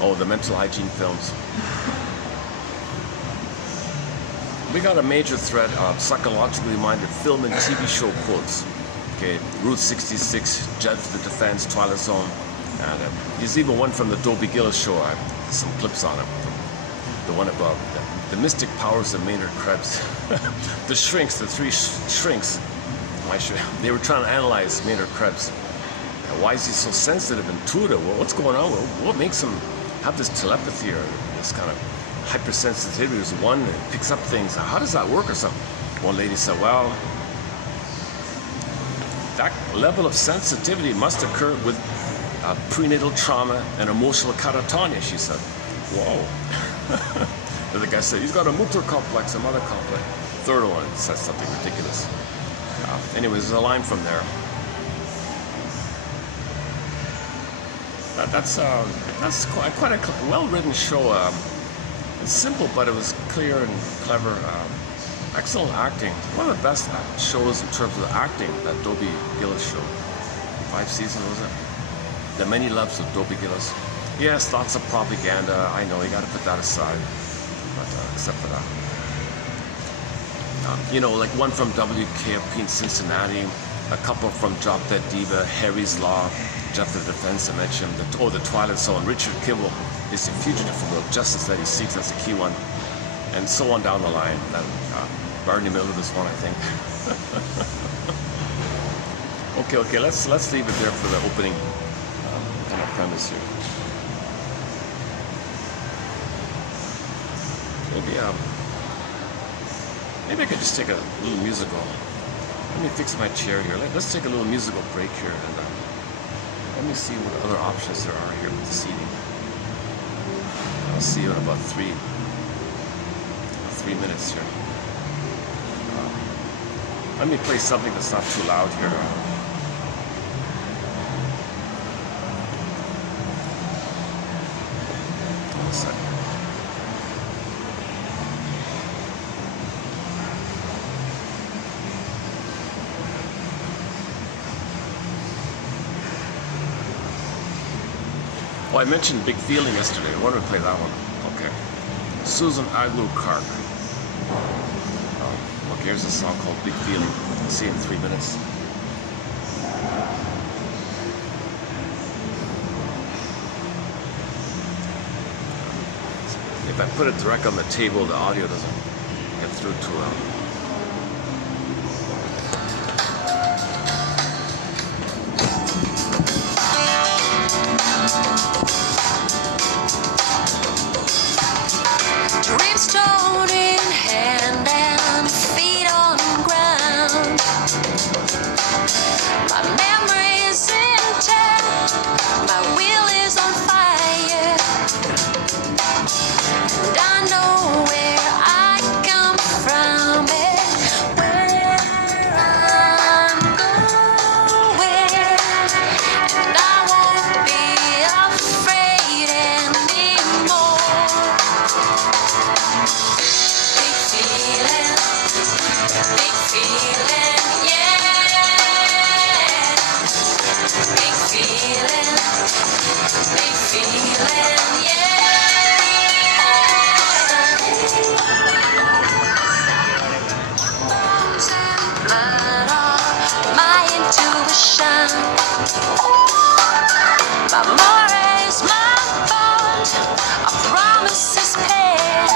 Oh, the mental hygiene films. We got a major thread of psychologically minded film and TV show quotes. Okay, Route 66, Judge the Defense, Twilight Zone, and there's even one from the Dobie Gillis show. Some clips on it. The one about the mystic powers of Maynard Krebs. The shrinks, the three shrinks. They were trying to analyze Maynard Krebs. Why is he so sensitive, intuitive? Well, what's going on? What makes him have this telepathy or this kind of hypersensitivity? There's one that picks up things. How does that work or something? One lady said, well, that level of sensitivity must occur with prenatal trauma and emotional catatonia, she said. Whoa. The other guy said, he's got a Mutter complex, a mother complex. Third one said something ridiculous. Anyways, there's a line from there. That's quite a well-written show. It's simple, but it was clear and clever. Excellent acting. One of the best shows in terms of acting, that Dobie Gillis show. 5 seasons, was it? The Many Loves of Dobie Gillis. Yes, lots of propaganda. I know, you got to put that aside. But except for that. You know, like one from WKFP in Cincinnati, a couple from Drop Dead Diva, Harry's Law, Jeff the Defense I mentioned, the Twilight Zone, Richard Kimball is a fugitive from the justice that he seeks, that's a key one, and so on down the line. Barney Miller is one, I think. Okay, let's leave it there for the opening kind of premise here. Maybe I could just take a little musical. Let me fix my chair here. Let's take a little musical break here, and let me see what other options there are here with the seating. I'll see you in about three minutes here. Let me play something that's not too loud here. One second. Oh, I mentioned Big Feeling yesterday. Why don't we play that one? Okay. Susan Aglu-Kark. Look, here's a song called Big Feeling. I'll see you in 3 minutes. If I put it direct on the table, the audio doesn't get through too well. Stone in hand and feet on ground. My memory is intact, my will is on fire, and I know where I come from and where I'm going, and I won't be afraid anymore. Big feeling, yeah. Big feeling, yeah. Bones and blood are my intuition. My more is my bond. A promise is paid.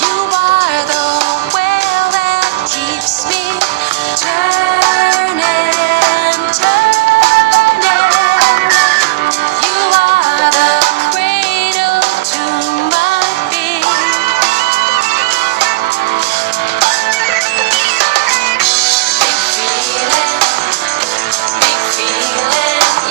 You are the well that keeps me turning, turning. You are the cradle to my feet. Big feeling,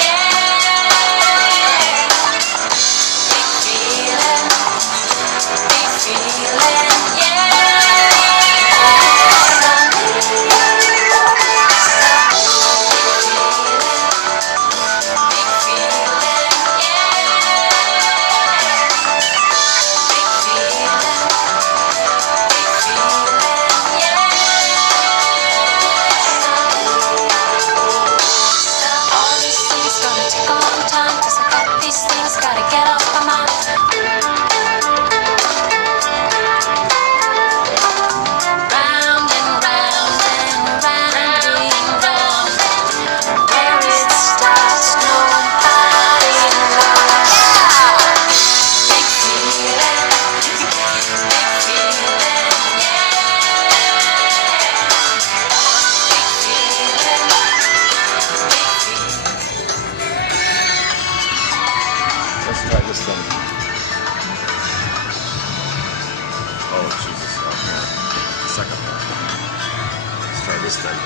this time.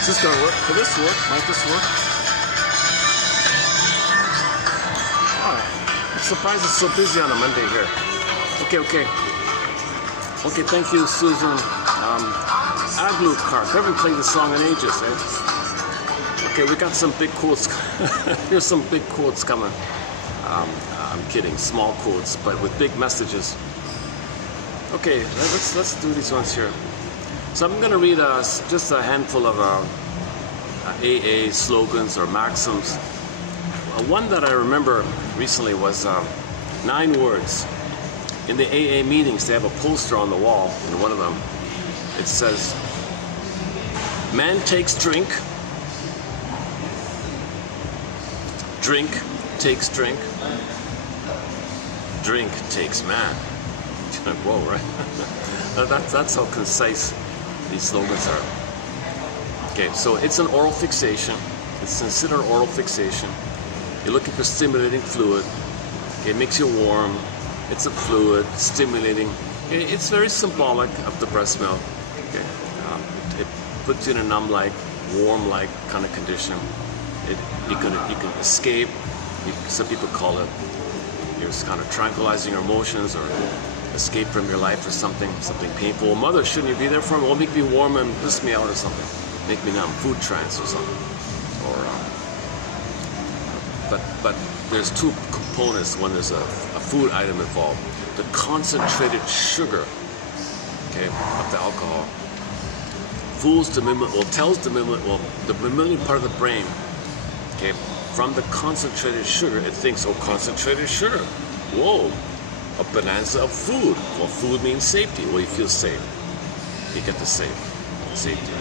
Is this gonna work? Could this work? Might this work? Oh, I'm surprised it's so busy on a Monday here. Okay. Okay, thank you, Susan. Aglu Cart. Haven't played this song in ages, eh? Okay, we got some big quotes. Here's some big quotes coming. I'm kidding, small quotes, but with big messages. Okay, let's do these ones here. So I'm going to read just a handful of AA slogans or maxims. One that I remember recently was 9 words. In the AA meetings, they have a poster on the wall, and one of them, it says, "Man takes drink, drink takes drink, drink takes man." Whoa, right? That's how concise these slogans are. Okay, so it's an oral fixation. It's considered oral fixation. You're looking for stimulating fluid. Okay, it makes you warm. It's a fluid, stimulating. Okay, it's very symbolic of the breast milk. Okay, it puts you in a numb-like, warm-like kind of condition. You can escape. Some people call it, you're just kind of tranquilizing your emotions or escape from your life or something painful. Mother, shouldn't you be there for me? Well, make me warm and piss me out or something. Make me numb, food trance or something. Or, but there's 2 components when there's a food item involved. The concentrated sugar, okay, of the alcohol tells the mammalian part of the brain, okay, from the concentrated sugar, it thinks, oh, concentrated sugar, whoa, a bonanza of food. Well, food means safety. Well, you feel safe. You get the safety.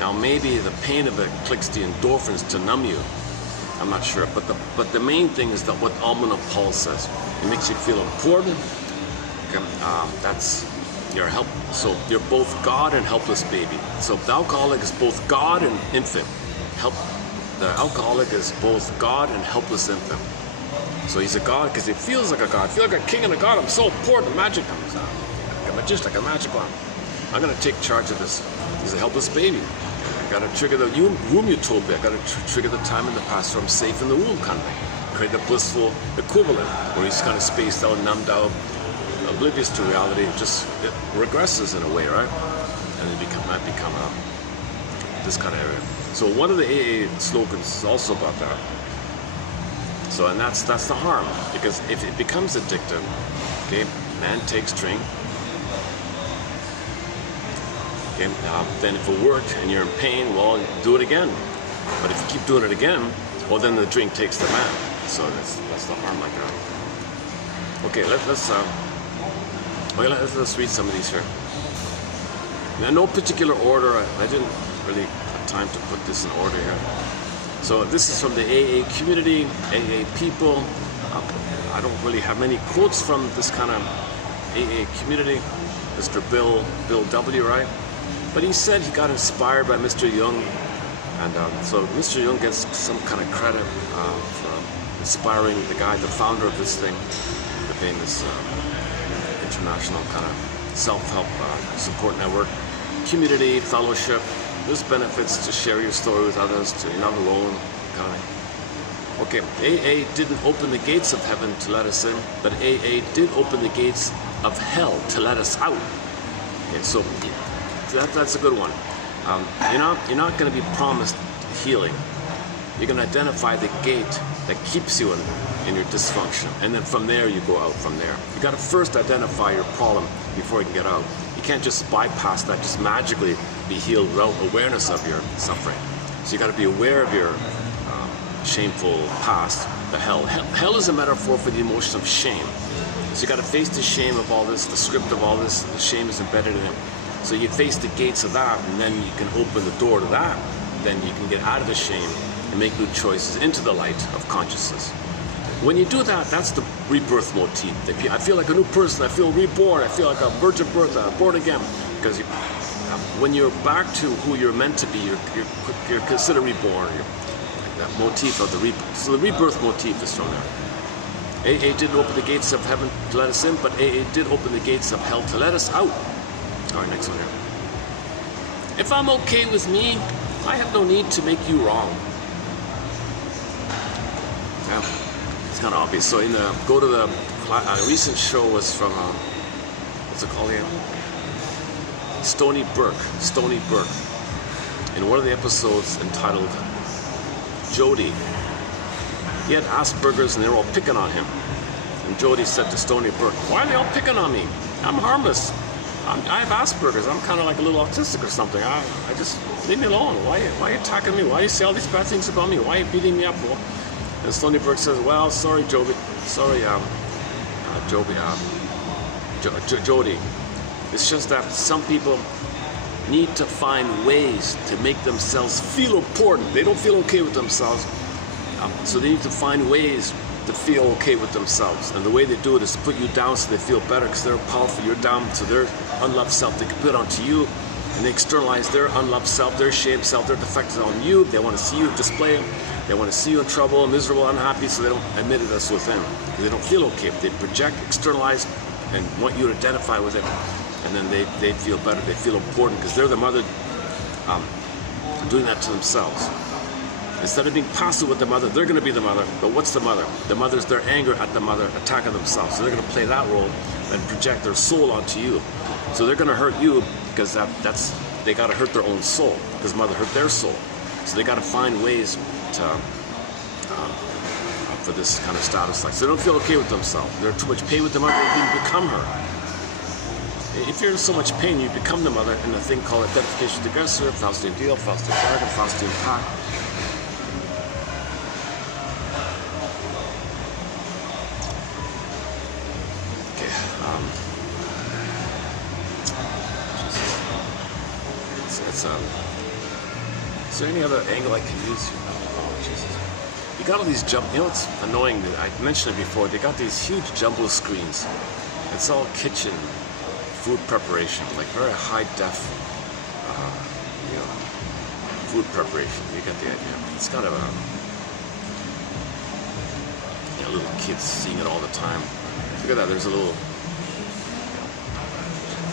Now, maybe the pain of it clicks the endorphins to numb you. I'm not sure, but the main thing is that what Almana Paul says. It makes you feel important. Okay, that's your help. So you're both God and helpless baby. So the alcoholic is both God and infant. The alcoholic is both God and helpless infant. So he's a God because he feels like a God. I feel like a king and a God. I'm so important. Magic comes out. Like a magic wand. I'm going to take charge of this. He's a helpless baby. I got to trigger the womb utopia. I got to trigger the time in the past where I'm safe in the womb kind of thing. Create a blissful equivalent where he's kind of spaced out, numbed out, oblivious to reality. It regresses in a way, right? And it might become this kind of area. So one of the AA slogans is also about that. So, and that's the harm, because if it becomes addictive, okay, man takes drink, okay, then if it worked and you're in pain, well, do it again. But if you keep doing it again, well, then the drink takes the man. So that's the harm like that. Okay, let's read some of these here. Now, in no particular order, I didn't really time to put this in order here. So this is from the AA community, AA people. I don't really have many quotes from this kind of AA community. Mr. Bill W., right? But he said he got inspired by Mr. Jung, and so Mr. Jung gets some kind of credit for inspiring the guy, the founder of this thing, the famous international kind of self-help support network, community, fellowship. There's benefits to share your story with others, to you're not alone, kind of. Okay, AA didn't open the gates of heaven to let us in, but AA did open the gates of hell to let us out. Okay, so that's a good one. You're not going to be promised healing. You're going to identify the gate that keeps you in your dysfunction, and then from there you go out from there. You got to first identify your problem before you can get out. You can't just bypass that, just magically be healed without awareness of your suffering. So you got to be aware of your shameful past, the hell. Hell is a metaphor for the emotion of shame. So you got to face the shame of all this, the script of all this. The shame is embedded in it. So you face the gates of that, and then you can open the door to that. Then you can get out of the shame and make new choices into the light of consciousness. When you do that, that's the rebirth motif. I feel like a new person. I feel reborn. I feel like a virgin birth. I'm born again. Because when you're back to who you're meant to be, you're considered reborn. That motif of the rebirth. So the rebirth motif is from there. AA didn't open the gates of heaven to let us in, but AA did open the gates of hell to let us out. All right, next one here. If I'm okay with me, I have no need to make you wrong. Yeah, it's kind of obvious. So go to the recent show was from what's it called here? Stony Brook. In one of the episodes entitled Jody, he had Asperger's and they were all picking on him. And Jody said to Stony Brook, "Why are they all picking on me? I'm harmless. I have Asperger's. I'm kind of like a little autistic or something. I just leave me alone. Why are you attacking me? Why do you say all these bad things about me? Why are you beating me up?" And Stony Brook says, "Well, sorry, Jody. Jody. It's just that some people need to find ways to make themselves feel important. They don't feel okay with themselves, so they need to find ways to feel okay with themselves. And the way they do it is to put you down so they feel better because they're powerful, you're down, so their unloved self they can put onto you, and they externalize their unloved self, their shame self, their defects on you. They want to see you display it. They want to see you in trouble, miserable, unhappy, so they don't admit it as within. They don't feel okay. They project, externalize, and want you to identify with it. And then they feel better, they feel important because they're the mother doing that to themselves. Instead of being passive with the mother, they're going to be the mother. But what's the mother? The mother's their anger at the mother, attacking themselves. So they're going to play that role and project their soul onto you. So they're going to hurt you because they got to hurt their own soul because mother hurt their soul. So they got to find ways to for this kind of status. Like, so they don't feel okay with themselves. They're in too much pain with the mother, they become her. If you're in so much pain, you become the mother in a thing called identification with the aggressor, Faustian deal, Faustian bargain, Faustian pact. Okay. Is there any other angle I can use here? Oh, Jesus. You got all these you know what's annoying? I mentioned it before. They got these huge jumbo screens. It's all kitchen. Food preparation, like very high def, food preparation. You get the idea. It's kind of little kids seeing it all the time. Look at that. There's a little,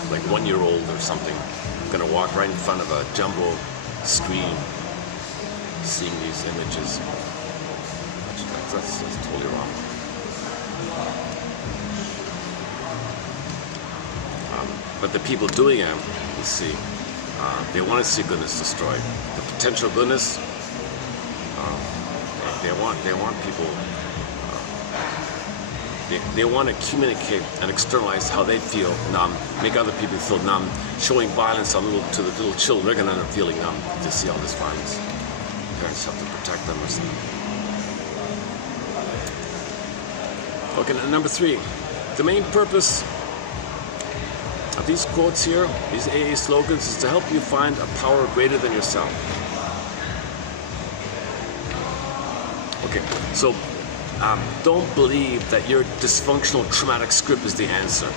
like 1-year-old or something, gonna walk right in front of a jumbo screen, seeing these images. That's totally wrong. But the people doing it, you see, they want to see goodness destroyed. The potential goodness, they want people. They want to communicate and externalize how they feel numb, make other people feel numb, showing violence to the little children. They're going to end up feeling numb to see all this violence. Parents have to protect them or something. Okay, number 3, the main purpose of these quotes here, these AA slogans, is to help you find a power greater than yourself. Okay, so don't believe that your dysfunctional traumatic script is the answer.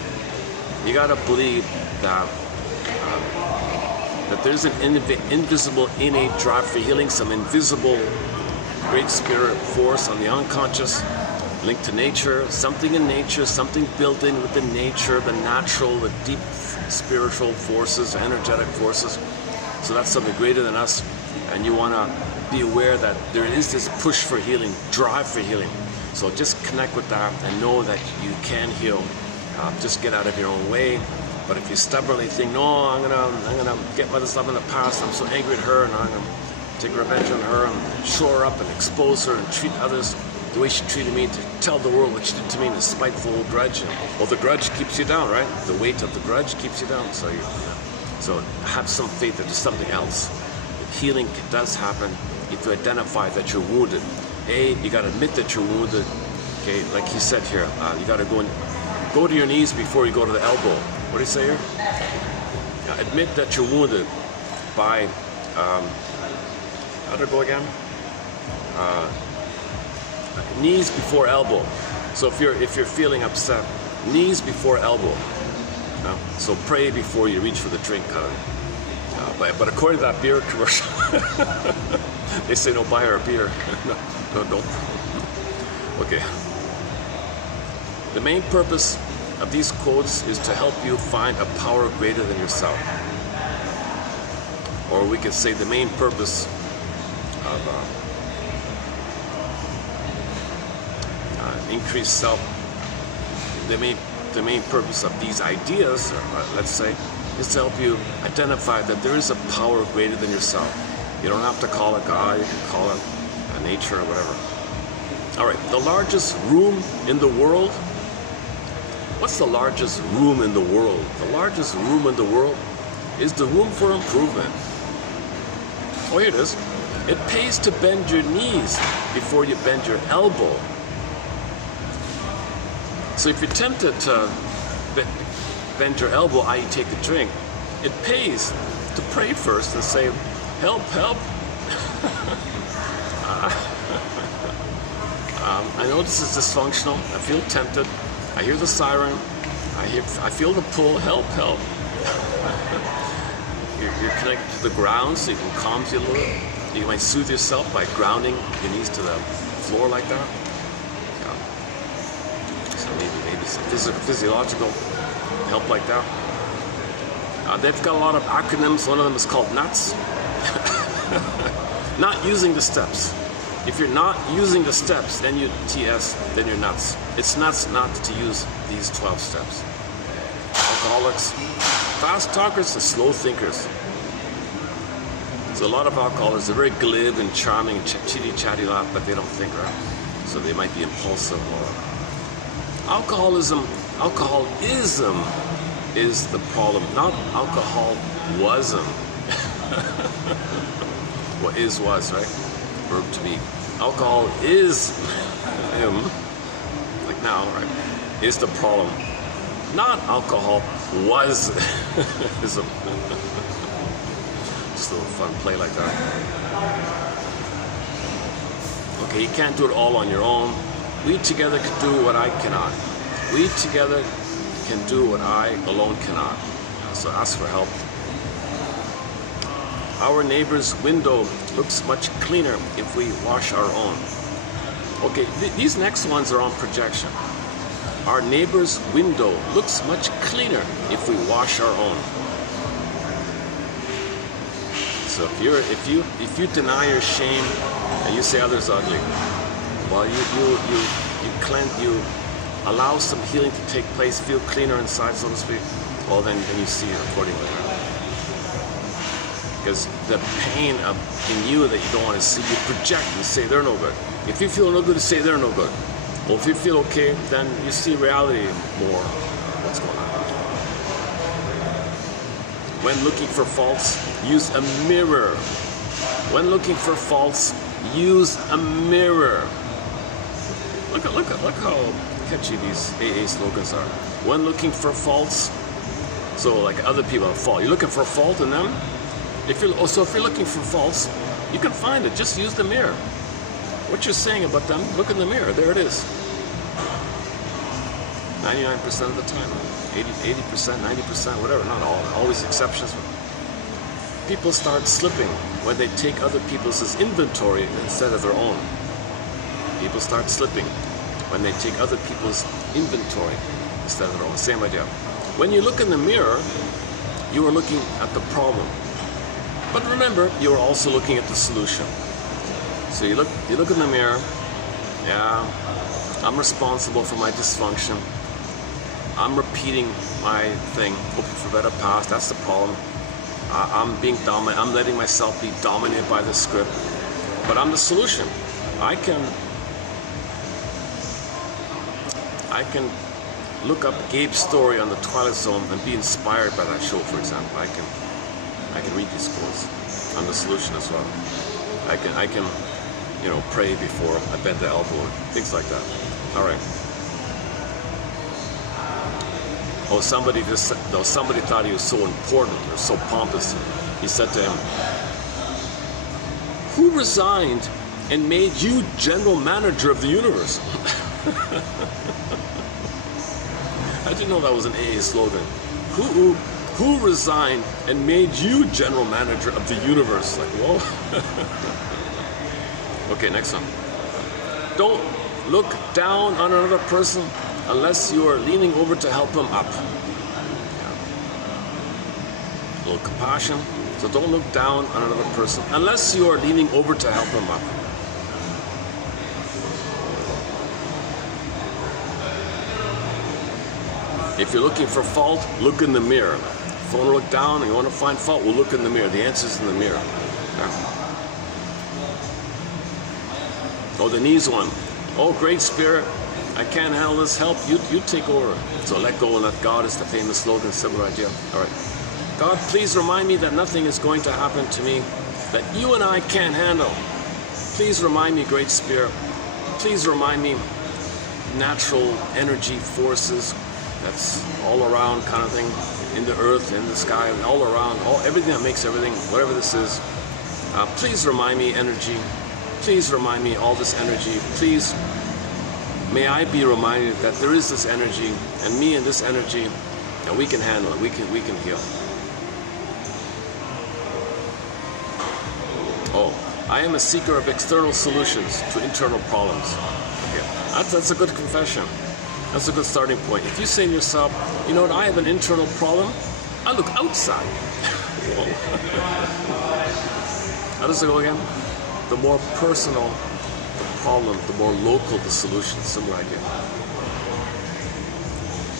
You gotta believe that there's an invisible innate drive for healing, some invisible great spirit force on the unconscious, linked to nature, something in nature, something built in within nature, the natural, the deep spiritual forces, energetic forces. So that's something greater than us, and you want to be aware that there is this push for healing, drive for healing. So just connect with that and know that you can heal. Just get out of your own way. But if you stubbornly think, no, I'm gonna get mother's love in the past, I'm so angry at her, and I'm gonna take revenge on her and show her up and expose her and treat others the way she treated me, to tell the world what she did to me in a spiteful old grudge. Well, the grudge keeps you down, right? The weight of the grudge keeps you down. So have some faith that there's something else. That healing does happen if you identify that you're wounded. You got to admit that you're wounded. Okay, like he said here, you got to go to your knees before you go to the elbow. What do you say here? Admit that you're wounded by, how do I go again? Knees before elbow. So if you're feeling upset, knees before elbow. So pray before you reach for the drink, kind of. But according to that beer commercial, they say no, buy her a beer. No, don't. Okay. The main purpose of these quotes is to help you find a power greater than yourself. Or we could say the main purpose of increased self, the main purpose of these ideas, let's say, is to help you identify that there is a power greater than yourself. You don't have to call it God, you can call it nature or whatever. All right, the largest room in the world. What's the largest room in the world? The largest room in the world is the room for improvement. Oh, here it is. It pays to bend your knees before you bend your elbow. So if you're tempted to bend your elbow, i.e. take the drink, it pays to pray first and say, help, help. I know this is dysfunctional. I feel tempted. I hear the siren. I feel the pull. Help, help. You're connected to the ground, so you can calm you a little bit. You might soothe yourself by grounding your knees to the floor like that. Yeah. So maybe some physiological help like that. They've got a lot of acronyms. One of them is called NUTS. Not using the steps. If you're not using the steps, then you TS, then you're nuts. It's nuts not to use these 12 steps. Alcoholics, fast talkers and slow thinkers. So a lot of alcoholics are very glib and charming, chitty-chatty lot, but they don't think, right? So they might be impulsive. Or alcoholism is the problem, not alcoholism. What is was, right? Verb to be. Alcohol is him, like now, right? Is the problem. Not alcohol was is a just a little fun play like that. Okay, you can't do it all on your own. We together can do what I cannot. We together can do what I alone cannot. So ask for help. Our neighbor's window looks much cleaner if we wash our own. Okay, these next ones are on projection. Our neighbor's window looks much cleaner if we wash our own. So if you deny your shame and you say others ugly, well you allow some healing to take place, feel cleaner inside, so to speak. Well, then you see it accordingly. Because the pain in you that you don't want to see, you project and say they're no good. If you feel no good, you say they're no good. Well, if you feel okay, then you see reality more. What's going on? When looking for faults, use a mirror. When looking for faults, use a mirror. Look how catchy these AA slogans are. When looking for faults, so like other people have fault. You're looking for a fault in them. If you're looking for faults, you can find it. Just use the mirror. What you're saying about them, look in the mirror. There it is. 99% of the time, 80%, 90%, whatever. Not all. Always exceptions. People start slipping when they take other people's inventory instead of their own. People start slipping when they take other people's inventory instead of their own. Same idea. When you look in the mirror, you are looking at the problem. But remember, you are also looking at the solution. So you look in the mirror. Yeah, I'm responsible for my dysfunction. I'm repeating my thing, hoping for a better past. That's the problem. I'm being dominant. I'm letting myself be dominated by the script. But I'm the solution. I can look up Gabe's story on the Twilight Zone and be inspired by that show, for example. I can read these quotes. I'm the solution as well. I can pray before I bend the elbow, things like that. All right. Oh, somebody thought he was so important or so pompous. He said to him, "Who resigned and made you general manager of the universe?" I didn't know that was an AA slogan. Who resigned and made you general manager of the universe? Like, whoa. Okay, next one. Don't look down on another person unless you are leaning over to help him up. A little compassion. So don't look down on another person unless you are leaning over to help him up. If you're looking for fault, look in the mirror. If you want to look down and you want to find fault, well, look in the mirror. The answer's in the mirror. Yeah. Oh, the knees one. Oh, great spirit, I can't handle this. Help, you take over. So let go and let God is the famous slogan, similar idea. All right. God, please remind me that nothing is going to happen to me that you and I can't handle. Please remind me, great spirit. Please remind me natural energy forces that's all around kind of thing, in the earth, in the sky, and all around, everything that makes everything, whatever this is. Please remind me energy. Please remind me all this energy. Please, may I be reminded that there is this energy, and me and this energy, and we can handle it. We can heal. Oh, I am a seeker of external solutions to internal problems. Okay. That's a good confession. That's a good starting point. If you say to yourself, you know what, I have an internal problem, I look outside. How does it go again? The more personal the problem, the more local the solution. Similar idea.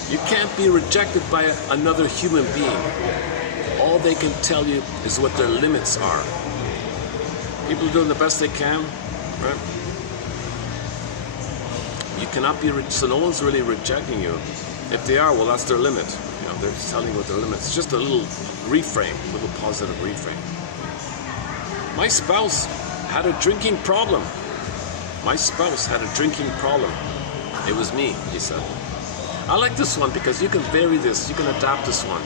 You can't be rejected by another human being. All they can tell you is what their limits are. People are doing the best they can, right? You cannot be, so no one's really rejecting you. If they are, well, that's their limit. You know, they're just telling you what their limit is. It's just a little reframe, a little positive reframe. My spouse had a drinking problem. My spouse had a drinking problem. It was me, he said. I like this one because you can vary this, you can adapt this one.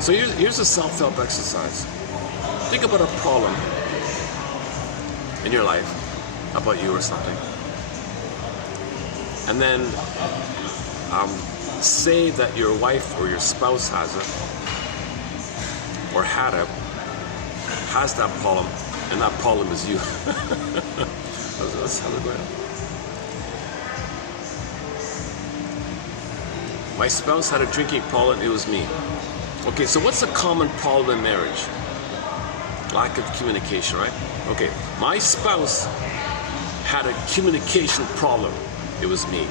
So here's a self-help exercise. Think about a problem in your life, about you or something. And then say that your wife or your spouse has it, or had it, has that problem, and that problem is you. That's how it went. My spouse had a drinking problem, it was me. Okay, so what's a common problem in marriage? Lack of communication, right? Okay, my spouse had a communication problem, it was me.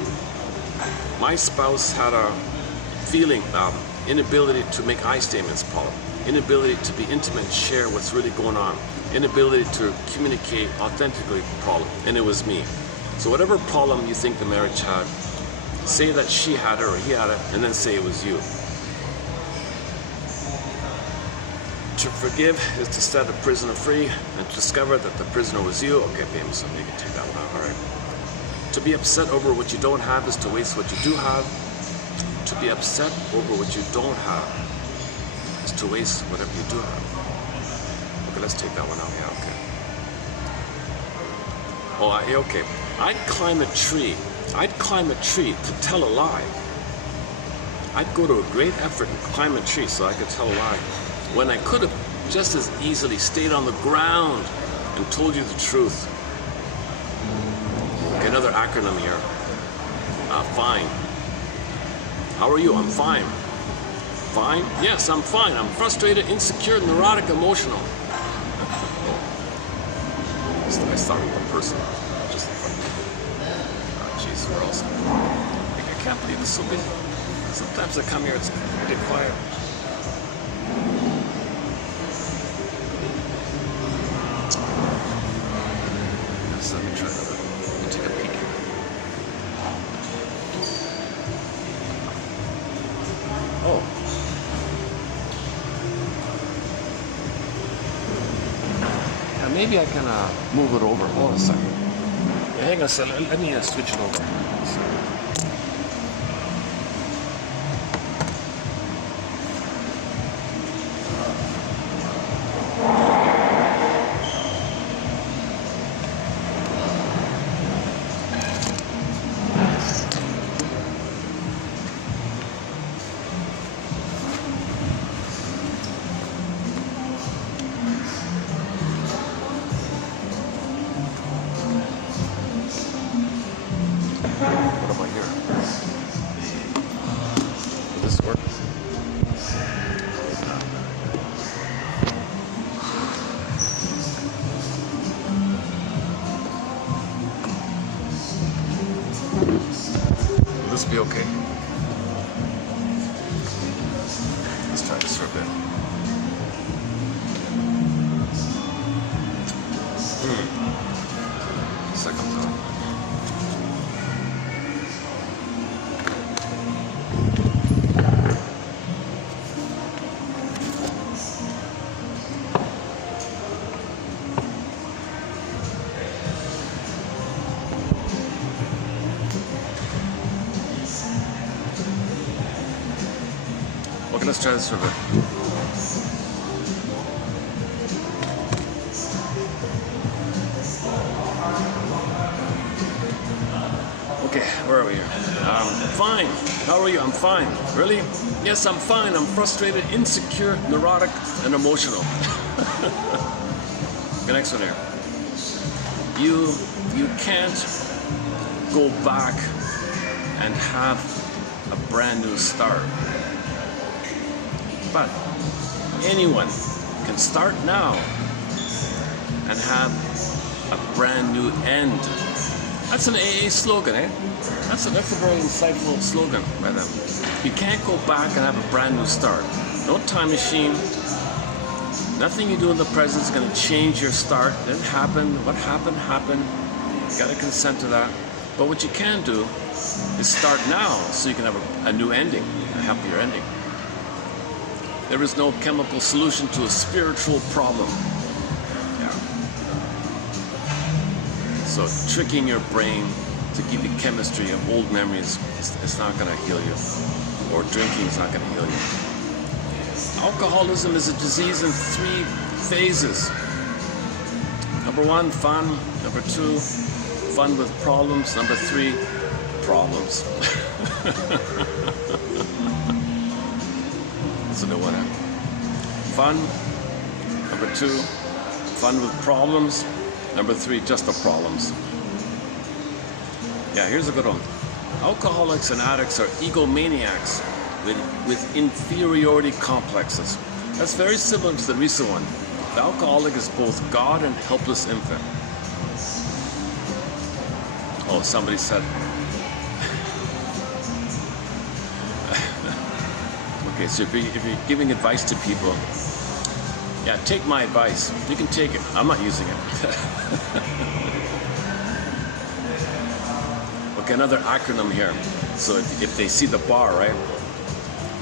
My spouse had a feeling, inability to make I statements problem, inability to be intimate and share what's really going on, inability to communicate authentically problem, and it was me. So whatever problem you think the marriage had, say that she had it or he had it, and then say it was you. To forgive is to set a prisoner free, and to discover that the prisoner was you. Okay, baby, so you can take that one out, all right. To be upset over what you don't have is to waste what you do have. To be upset over what you don't have is to waste whatever you do have. Okay, let's take that one out, yeah, okay. Oh, okay. I'd climb a tree. I'd climb a tree to tell a lie. I'd go to a great effort and climb a tree so I could tell a lie, when I could have just as easily stayed on the ground and told you the truth. Okay, another acronym here. Fine. How are you? I'm fine. Fine? Yes, I'm fine. I'm frustrated, insecure, neurotic, emotional. I started with a person. Just in front of me. Oh, jeez, where else? I can't believe it's so busy. Sometimes I come here, it's pretty quiet. So let me try that. Let me take a peek. Oh. Yeah, maybe I can move it over. Hold on a second. Yeah, hang on a second. Let me switch it over. What about be okay. Let's try this for a bit. Second thought. Okay, let's try this for a bit. Okay, where are we here? Fine. How are you? I'm fine. Really? Yes, I'm fine. I'm frustrated, insecure, neurotic, and emotional. The next one here. You can't go back and have a brand new start. But anyone can start now and have a brand new end. That's an AA slogan, eh? That's a very insightful slogan by them. You can't go back and have a brand new start. No time machine. Nothing you do in the present is going to change your start. It didn't happen. What happened, happened. You got to consent to that. But what you can do is start now so you can have a new ending, a happier ending. There is no chemical solution to a spiritual problem. Yeah. So tricking your brain to give you chemistry of old memories, it's not going to heal you. Or drinking is not going to heal you. Alcoholism is a disease in 3 phases. Number 1, fun. Number 2, fun with problems. Number 3, problems. That's a new one. Fun. Number 2, fun with problems. Number 3, just the problems. Yeah, here's a good one. Alcoholics and addicts are egomaniacs with inferiority complexes. That's very similar to the recent one. The alcoholic is both God and helpless infant. Oh, somebody said. Okay, so if you're giving advice to people, yeah, take my advice. You can take it. I'm not using it. Okay, another acronym here. So if they see the bar, right?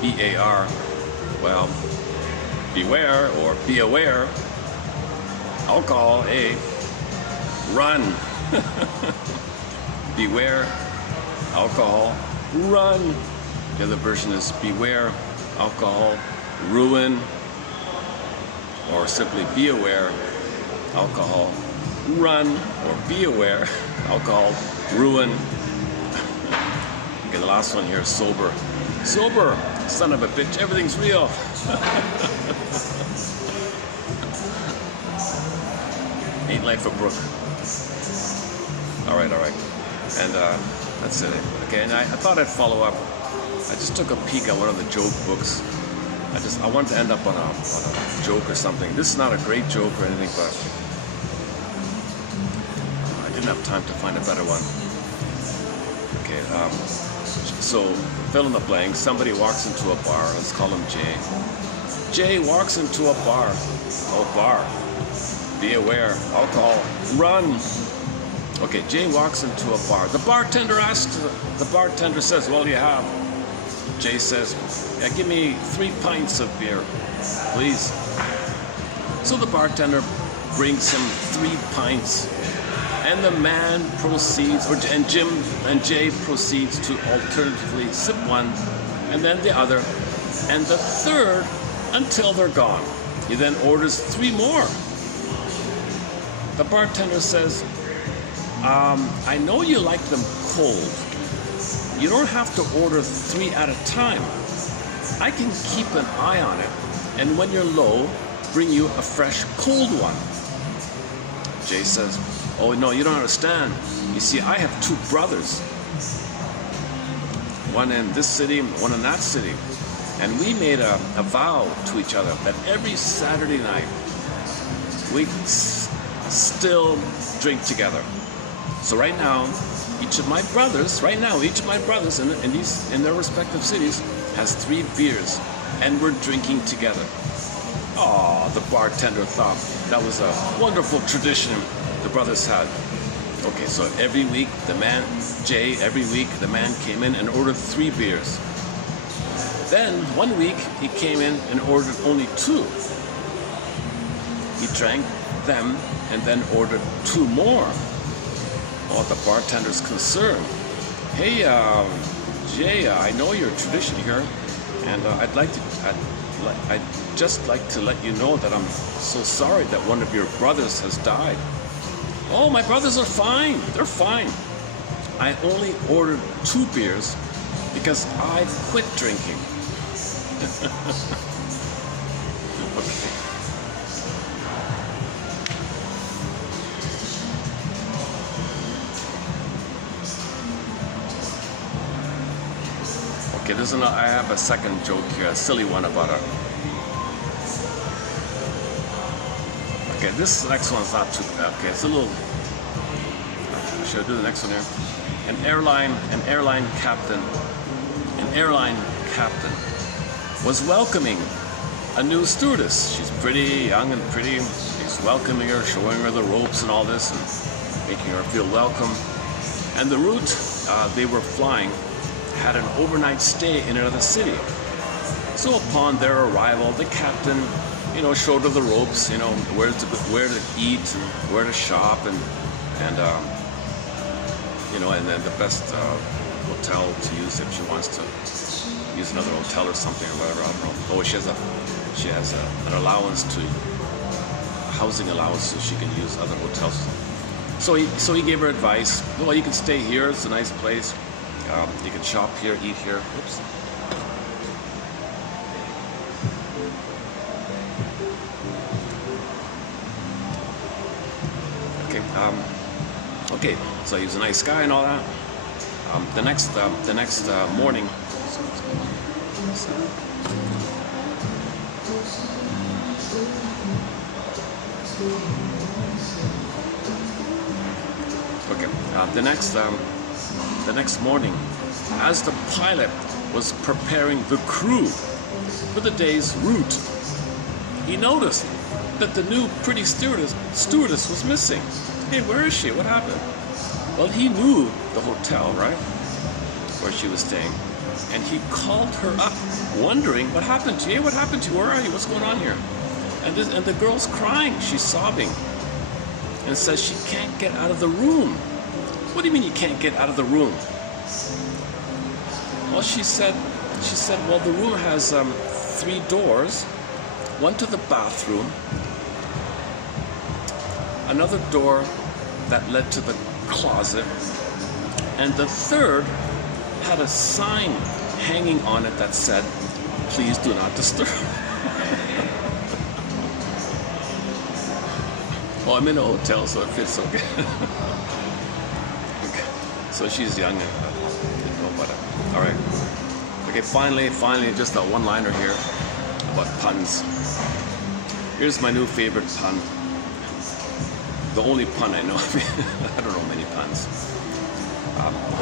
BAR, well, beware or be aware. Alcohol, A, run. Beware, alcohol, run. The other version is beware, alcohol, ruin. Or simply be aware, alcohol, run. Or be aware, alcohol, ruin. Okay, the last one here is sober. Sober, son of a bitch, everything's real. Ain't life a brook. All right. And that's it. Okay, and I thought I'd follow up. I just took a peek at one of the joke books. I wanted to end up on a joke or something. This is not a great joke or anything, but I didn't have time to find a better one. Okay, so fill in the blank. Somebody walks into a bar. Let's call him Jay. Jay walks into a bar. Oh, bar. Be aware. Alcohol. Run. Okay, Jay walks into a bar. The bartender says, "What do you have?" Jay says, "Yeah, give me 3 pints of beer, please." So the bartender brings him 3 pints, and the man proceeds, and Jay proceeds to alternatively sip one, and then the other, and the third until they're gone. He then orders 3 more. The bartender says, "I know you like them cold. You don't have to order 3 at a time. I can keep an eye on it, and when you're low, bring you a fresh cold one." Jay says, "Oh no, you don't understand. You see, I have 2 brothers. One in this city, one in that city. And we made a vow to each other that every Saturday night, we still drink together. So right now, he each of my brothers, right now, each of my brothers in their respective cities has 3 beers, and we're drinking together. Oh, the bartender thought that was a wonderful tradition the brothers had. Okay, so every week, the man came in and ordered 3 beers. Then, one week, he came in and ordered only 2. He drank them and then ordered 2 more. Oh, the bartender's concerned. Hey, Jay, I know your tradition here, and I'd just like to let you know that I'm so sorry that one of your brothers has died. Oh, my brothers are fine. They're fine. I only ordered 2 beers because I quit drinking. Okay. Okay, I have a second joke here, a silly one about a... Okay, this next one's not too bad. Okay, it's a little... Should I do the next one here? An airline captain was welcoming a new stewardess. She's pretty, young and pretty. He's welcoming her, showing her the ropes and all this, and making her feel welcome. And the route they were flying had an overnight stay in another city. So upon their arrival, the captain, showed her the ropes, where to eat, and where to shop, and then the best hotel to use if she wants to use another hotel or something or whatever. I don't know. Oh, she has an allowance a housing allowance, so she can use other hotels. So he gave her advice. Well, you can stay here. It's a nice place. You can shop here, eat here. Oops. Okay, so he's a nice guy and all that. The next morning. Okay, the next morning, as the pilot was preparing the crew for the day's route, he noticed that the new pretty stewardess was missing. Hey, where is she? What happened? Well, he knew the hotel, right, where she was staying, and he called her up, wondering what happened to you. Hey, what happened to you? Where are you? What's going on here? And the girl's crying. She's sobbing, and says she can't get out of the room. What do you mean you can't get out of the room? Well, she said, well, the room has 3 doors, one to the bathroom, another door that led to the closet, and the third had a sign hanging on it that said, "Please do not disturb." Oh, I'm in a hotel, so it fits okay. Okay. So she's young and didn't know about it. All right. Okay, finally, just a one-liner here about puns. Here's my new favorite pun. The only pun I know. I don't know many puns.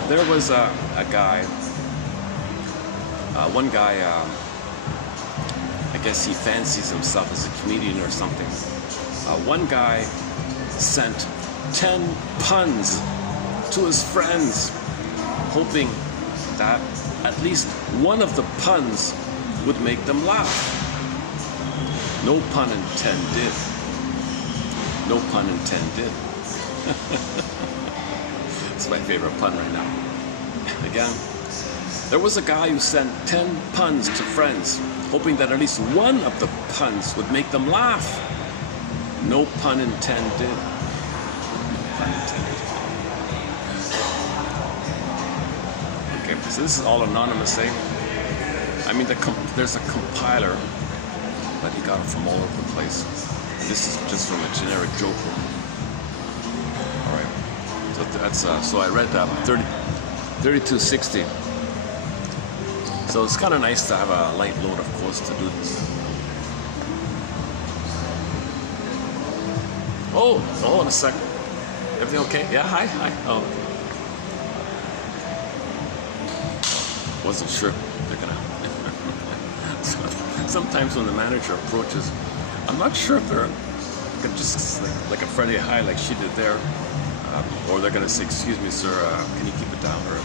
There was a guy. One guy. I guess he fancies himself as a comedian or something. One guy sent 10 puns to his friends, hoping that at least one of the puns would make them laugh. No pun intended. No pun intended. It's my favorite pun right now. Again, there was a guy who sent 10 puns to friends, hoping that at least one of the puns would make them laugh. No pun intended. No pun intended. Okay, so this is all anonymous, eh? I mean, there's a compiler, but he got it from all over the place. This is just from a generic joke room. All right. So that's so I read 3260. So it's kind of nice to have a light load, of course, to do this. Oh, in a sec. Everything okay? Yeah, hi. Oh. wasn't sure they're gonna. So sometimes when the manager approaches, I'm not sure if they're gonna just like a friendly hi like she did there, or they're gonna say, "Excuse me, sir, can you keep it down?" Or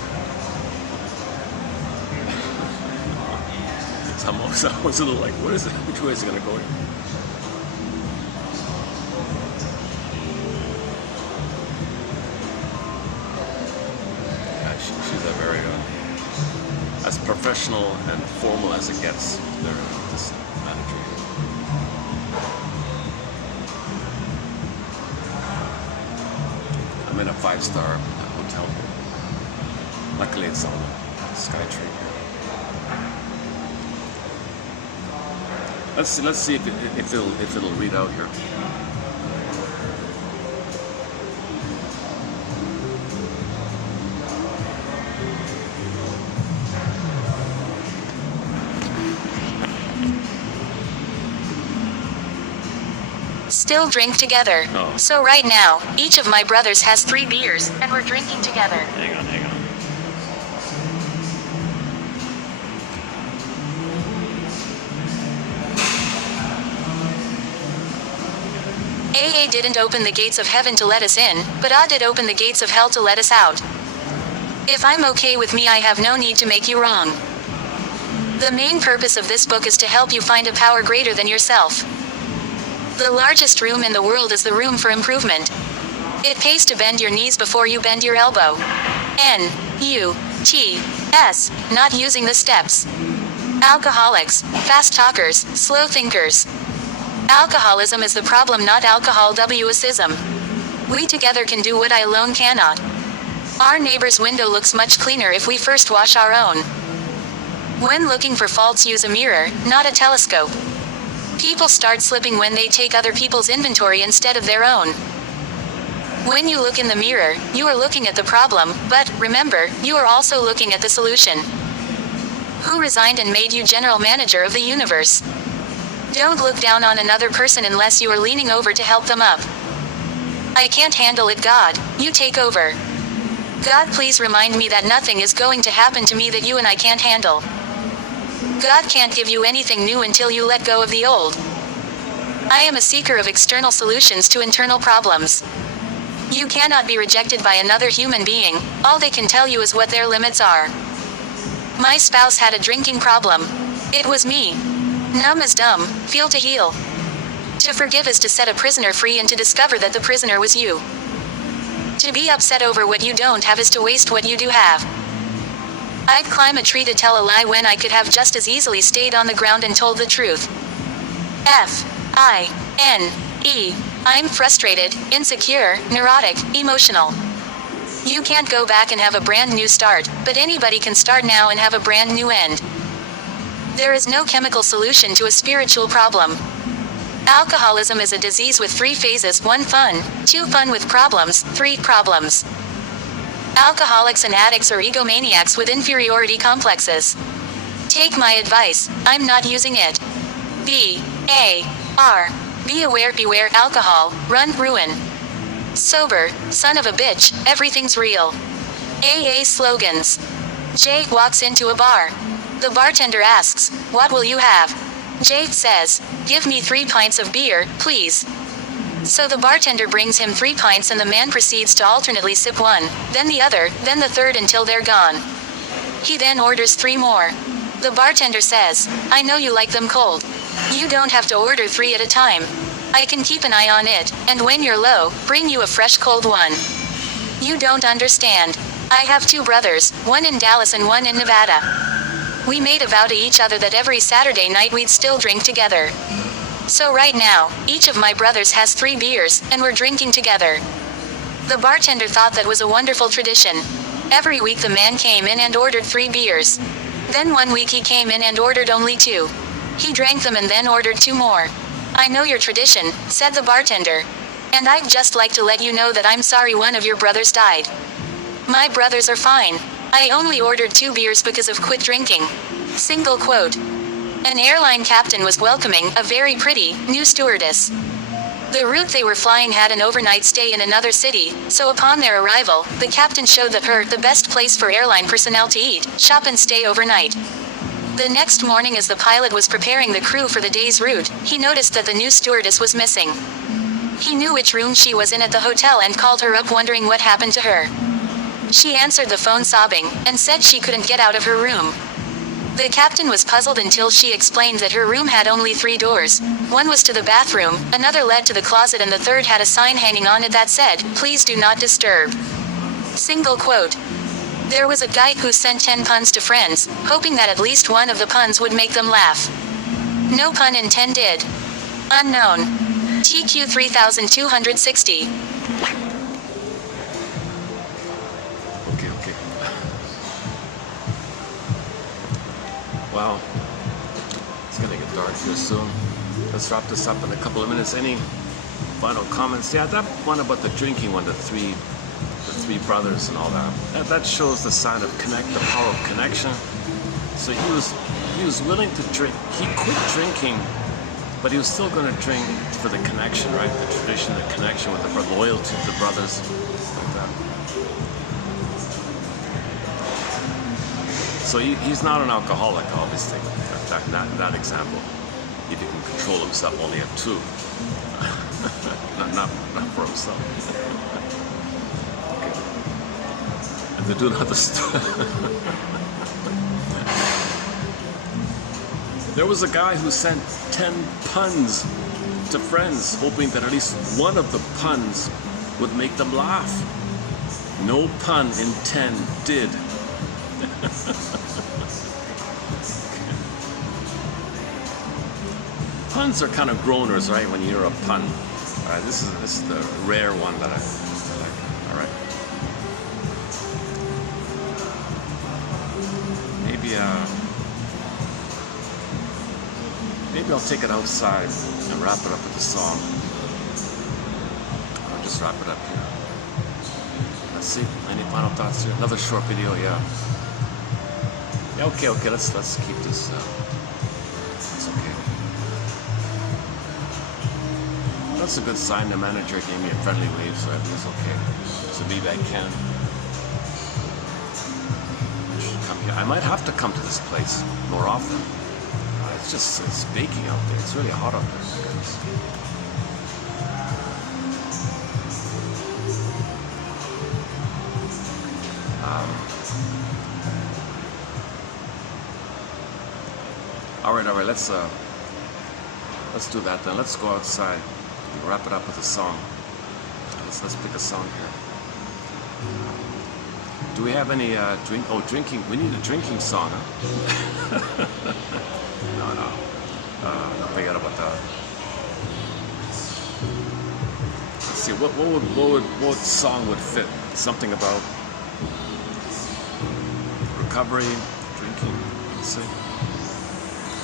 it's almost a little like, what is it? Which way is it gonna go? She's a very as professional and formal as it gets. This manager. I'm in a 5-star hotel. Luckily, it's on the SkyTrain. Let's see if it'll read out here. Still drink together. Oh. So right now, each of my brothers has 3 beers, and we're drinking together. Hang on. AA didn't open the gates of heaven to let us in, but A did open the gates of hell to let us out. If I'm okay with me, I have no need to make you wrong. The main purpose of this book is to help you find a power greater than yourself. The largest room in the world is the room for improvement. It pays to bend your knees before you bend your elbow. N-U-T-S, not using the steps. Alcoholics, fast talkers, slow thinkers. Alcoholism is the problem, not alcohol-wism. We together can do what I alone cannot. Our neighbor's window looks much cleaner if we first wash our own. When looking for faults, use a mirror, not a telescope. People start slipping when they take other people's inventory instead of their own. When you look in the mirror, you are looking at the problem, but, remember, you are also looking at the solution. Who resigned and made you general manager of the universe? Don't look down on another person unless you are leaning over to help them up. I can't handle it, God, you take over. God, please remind me that nothing is going to happen to me that you and I can't handle. God can't give you anything new until you let go of the old. I am a seeker of external solutions to internal problems. You cannot be rejected by another human being, all they can tell you is what their limits are. My spouse had a drinking problem. It was me. Numb is dumb, feel to heal. To forgive is to set a prisoner free and to discover that the prisoner was you. To be upset over what you don't have is to waste what you do have. I'd climb a tree to tell a lie when I could have just as easily stayed on the ground and told the truth. F-I-N-E. I'm frustrated, insecure, neurotic, emotional. You can't go back and have a brand new start, but anybody can start now and have a brand new end. There is no chemical solution to a spiritual problem. Alcoholism is a disease with 3 phases: 1 fun, 2 fun with problems, 3 problems. Alcoholics and addicts are egomaniacs with inferiority complexes. Take my advice, I'm not using it. B-A-R. Be aware, beware alcohol, run, ruin. Sober, son of a bitch, everything's real. AA slogans. Jay walks into a bar. The bartender asks, "What will you have?" Jay says, "Give me 3 pints of beer, please." So the bartender brings him 3 pints and the man proceeds to alternately sip one, then the other, then the third until they're gone. He then orders 3 more. The bartender says, "I know you like them cold. You don't have to order 3 at a time. I can keep an eye on it, and when you're low, bring you a fresh cold one." You don't understand. I have 2 brothers, one in Dallas and one in Nevada. We made a vow to each other that every Saturday night we'd still drink together. So right now, each of my brothers has 3 beers, and we're drinking together. The bartender thought that was a wonderful tradition. Every week the man came in and ordered 3 beers. Then one week he came in and ordered only 2. He drank them and then ordered 2 more. "I know your tradition," said the bartender. "And I'd just like to let you know that I'm sorry one of your brothers died. My brothers are fine. I only ordered 2 beers because of quit drinking." Single quote. An airline captain was welcoming a very pretty new stewardess. The route they were flying had an overnight stay in another city, so upon their arrival, the captain showed the best place for airline personnel to eat, shop and stay overnight. The next morning, as the pilot was preparing the crew for the day's route, he noticed that the new stewardess was missing. He knew which room she was in at the hotel and called her up wondering what happened to her. She answered the phone sobbing, and said she couldn't get out of her room. The captain was puzzled until she explained that her room had only 3 doors. One was to the bathroom, another led to the closet, and the third had a sign hanging on it that said, "Please do not disturb." Single quote. There was a guy who sent 10 puns to friends, hoping that at least one of the puns would make them laugh. No pun intended. Unknown. TQ 3260. Okay. Well, it's gonna get dark here soon. Let's wrap this up in a couple of minutes. Any final comments? Yeah, that one about the drinking one, the three brothers and all that. That shows the sign of the power of connection. So he was willing to drink. He quit drinking, but he was still going to drink for the connection, right? The tradition, the connection with the loyalty to the brothers, like that. So he's not an alcoholic, obviously. That example. If he can control himself, only have 2. not for himself. Okay. And to do not disturb. There was a guy who sent 10 puns to friends, hoping that at least one of the puns would make them laugh. No pun in 10 did. Puns are kind of groaners, right? When you hear a pun. All right, this is the rare one that I like. All right. Maybe I'll take it outside and wrap it up with a song. I'll just wrap it up here. Let's see. Any final thoughts here? Another short video, yeah. Yeah, okay. Let's keep this. That's okay. That's a good sign. The manager gave me a friendly wave, so everything's okay. So maybe I can come here. I might have to come to this place more often. It's baking out there. It's really hot out there. All right. Let's do that then. Let's go outside. We'll wrap it up with a song. Let's pick a song here. Do we have any drinking? We need a drinking song, huh? No. Forget about that. Let's see. What song would fit? Something about recovery, drinking. Let's see.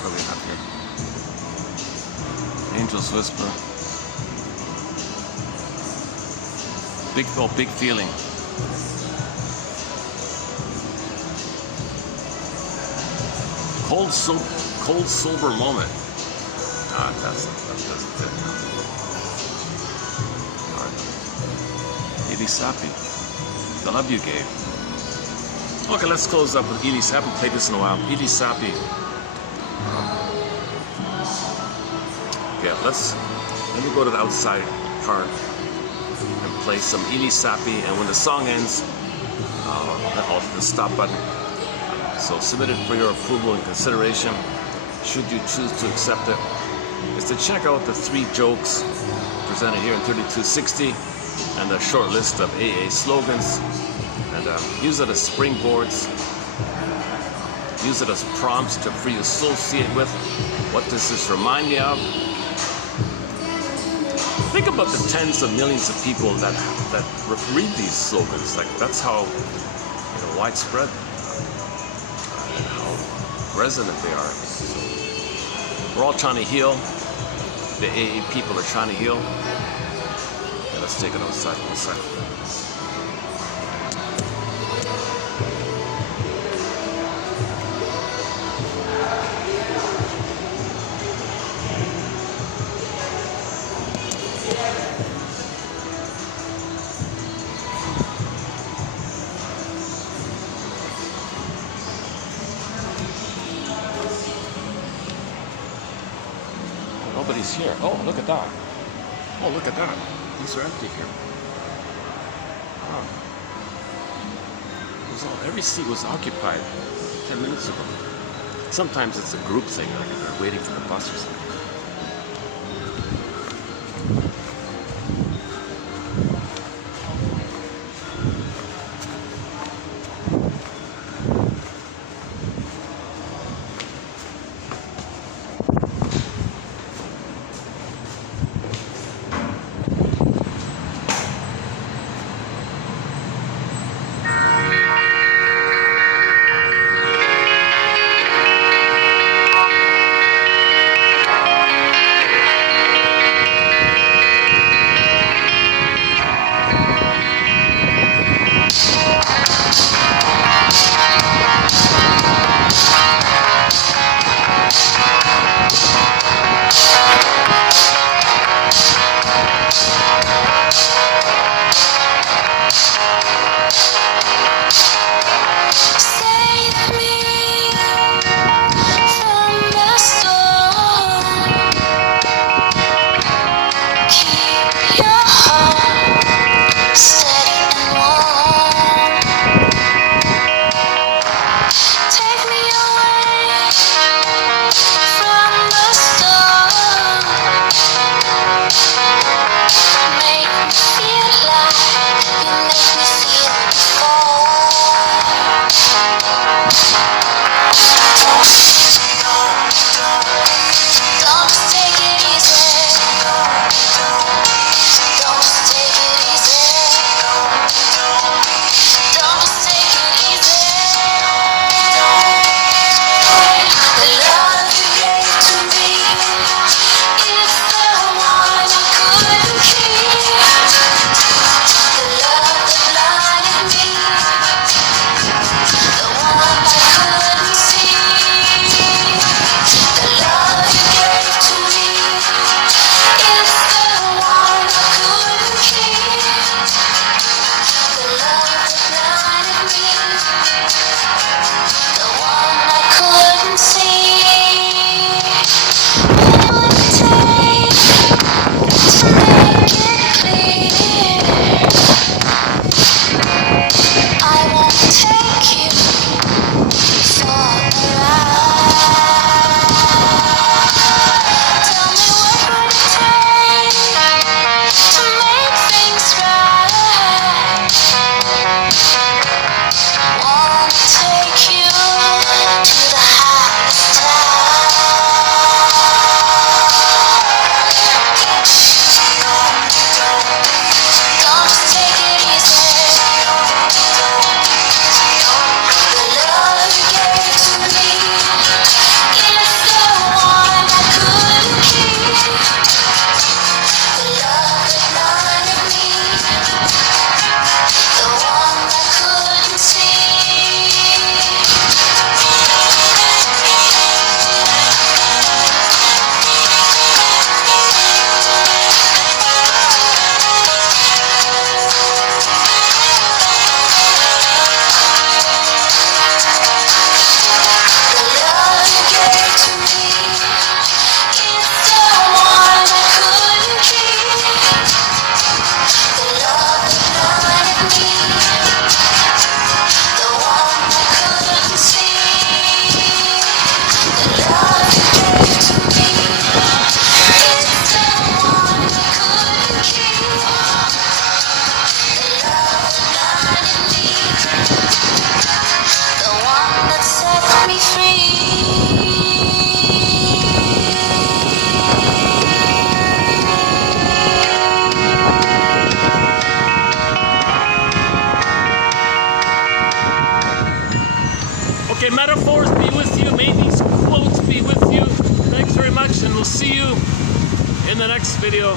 What do we have here? Angel's Whisper. Big feeling. Cold sober moment. That doesn't fit. All right. Ili Sapi. The love you gave. Okay, let's close up with Ili Sapi. Played this in a while. Ili Sapi. Yeah, let me go to the outside part and play some Ili Sapi, and when the song ends, I'll hit the stop button. So submitted for your approval and consideration, should you choose to accept it, is to check out the 3 jokes presented here in 3260 and a short list of AA slogans, and use it as springboards, use it as prompts to free associate with. What does this remind me of? Think about the tens of millions of people that read these slogans. Like, that's how widespread and how resonant they are. So we're all trying to heal. The AA people are trying to heal. Yeah, let's take it outside. One second. Nobody's here. Oh, look at that. Oh, look at that. These are empty here. Wow. Every seat was occupied 10 minutes ago. Sometimes it's a group thing, like they're waiting for the bus or something. Okay, metaphors be with you. May these quotes be with you. Thanks very much, and we'll see you in the next video.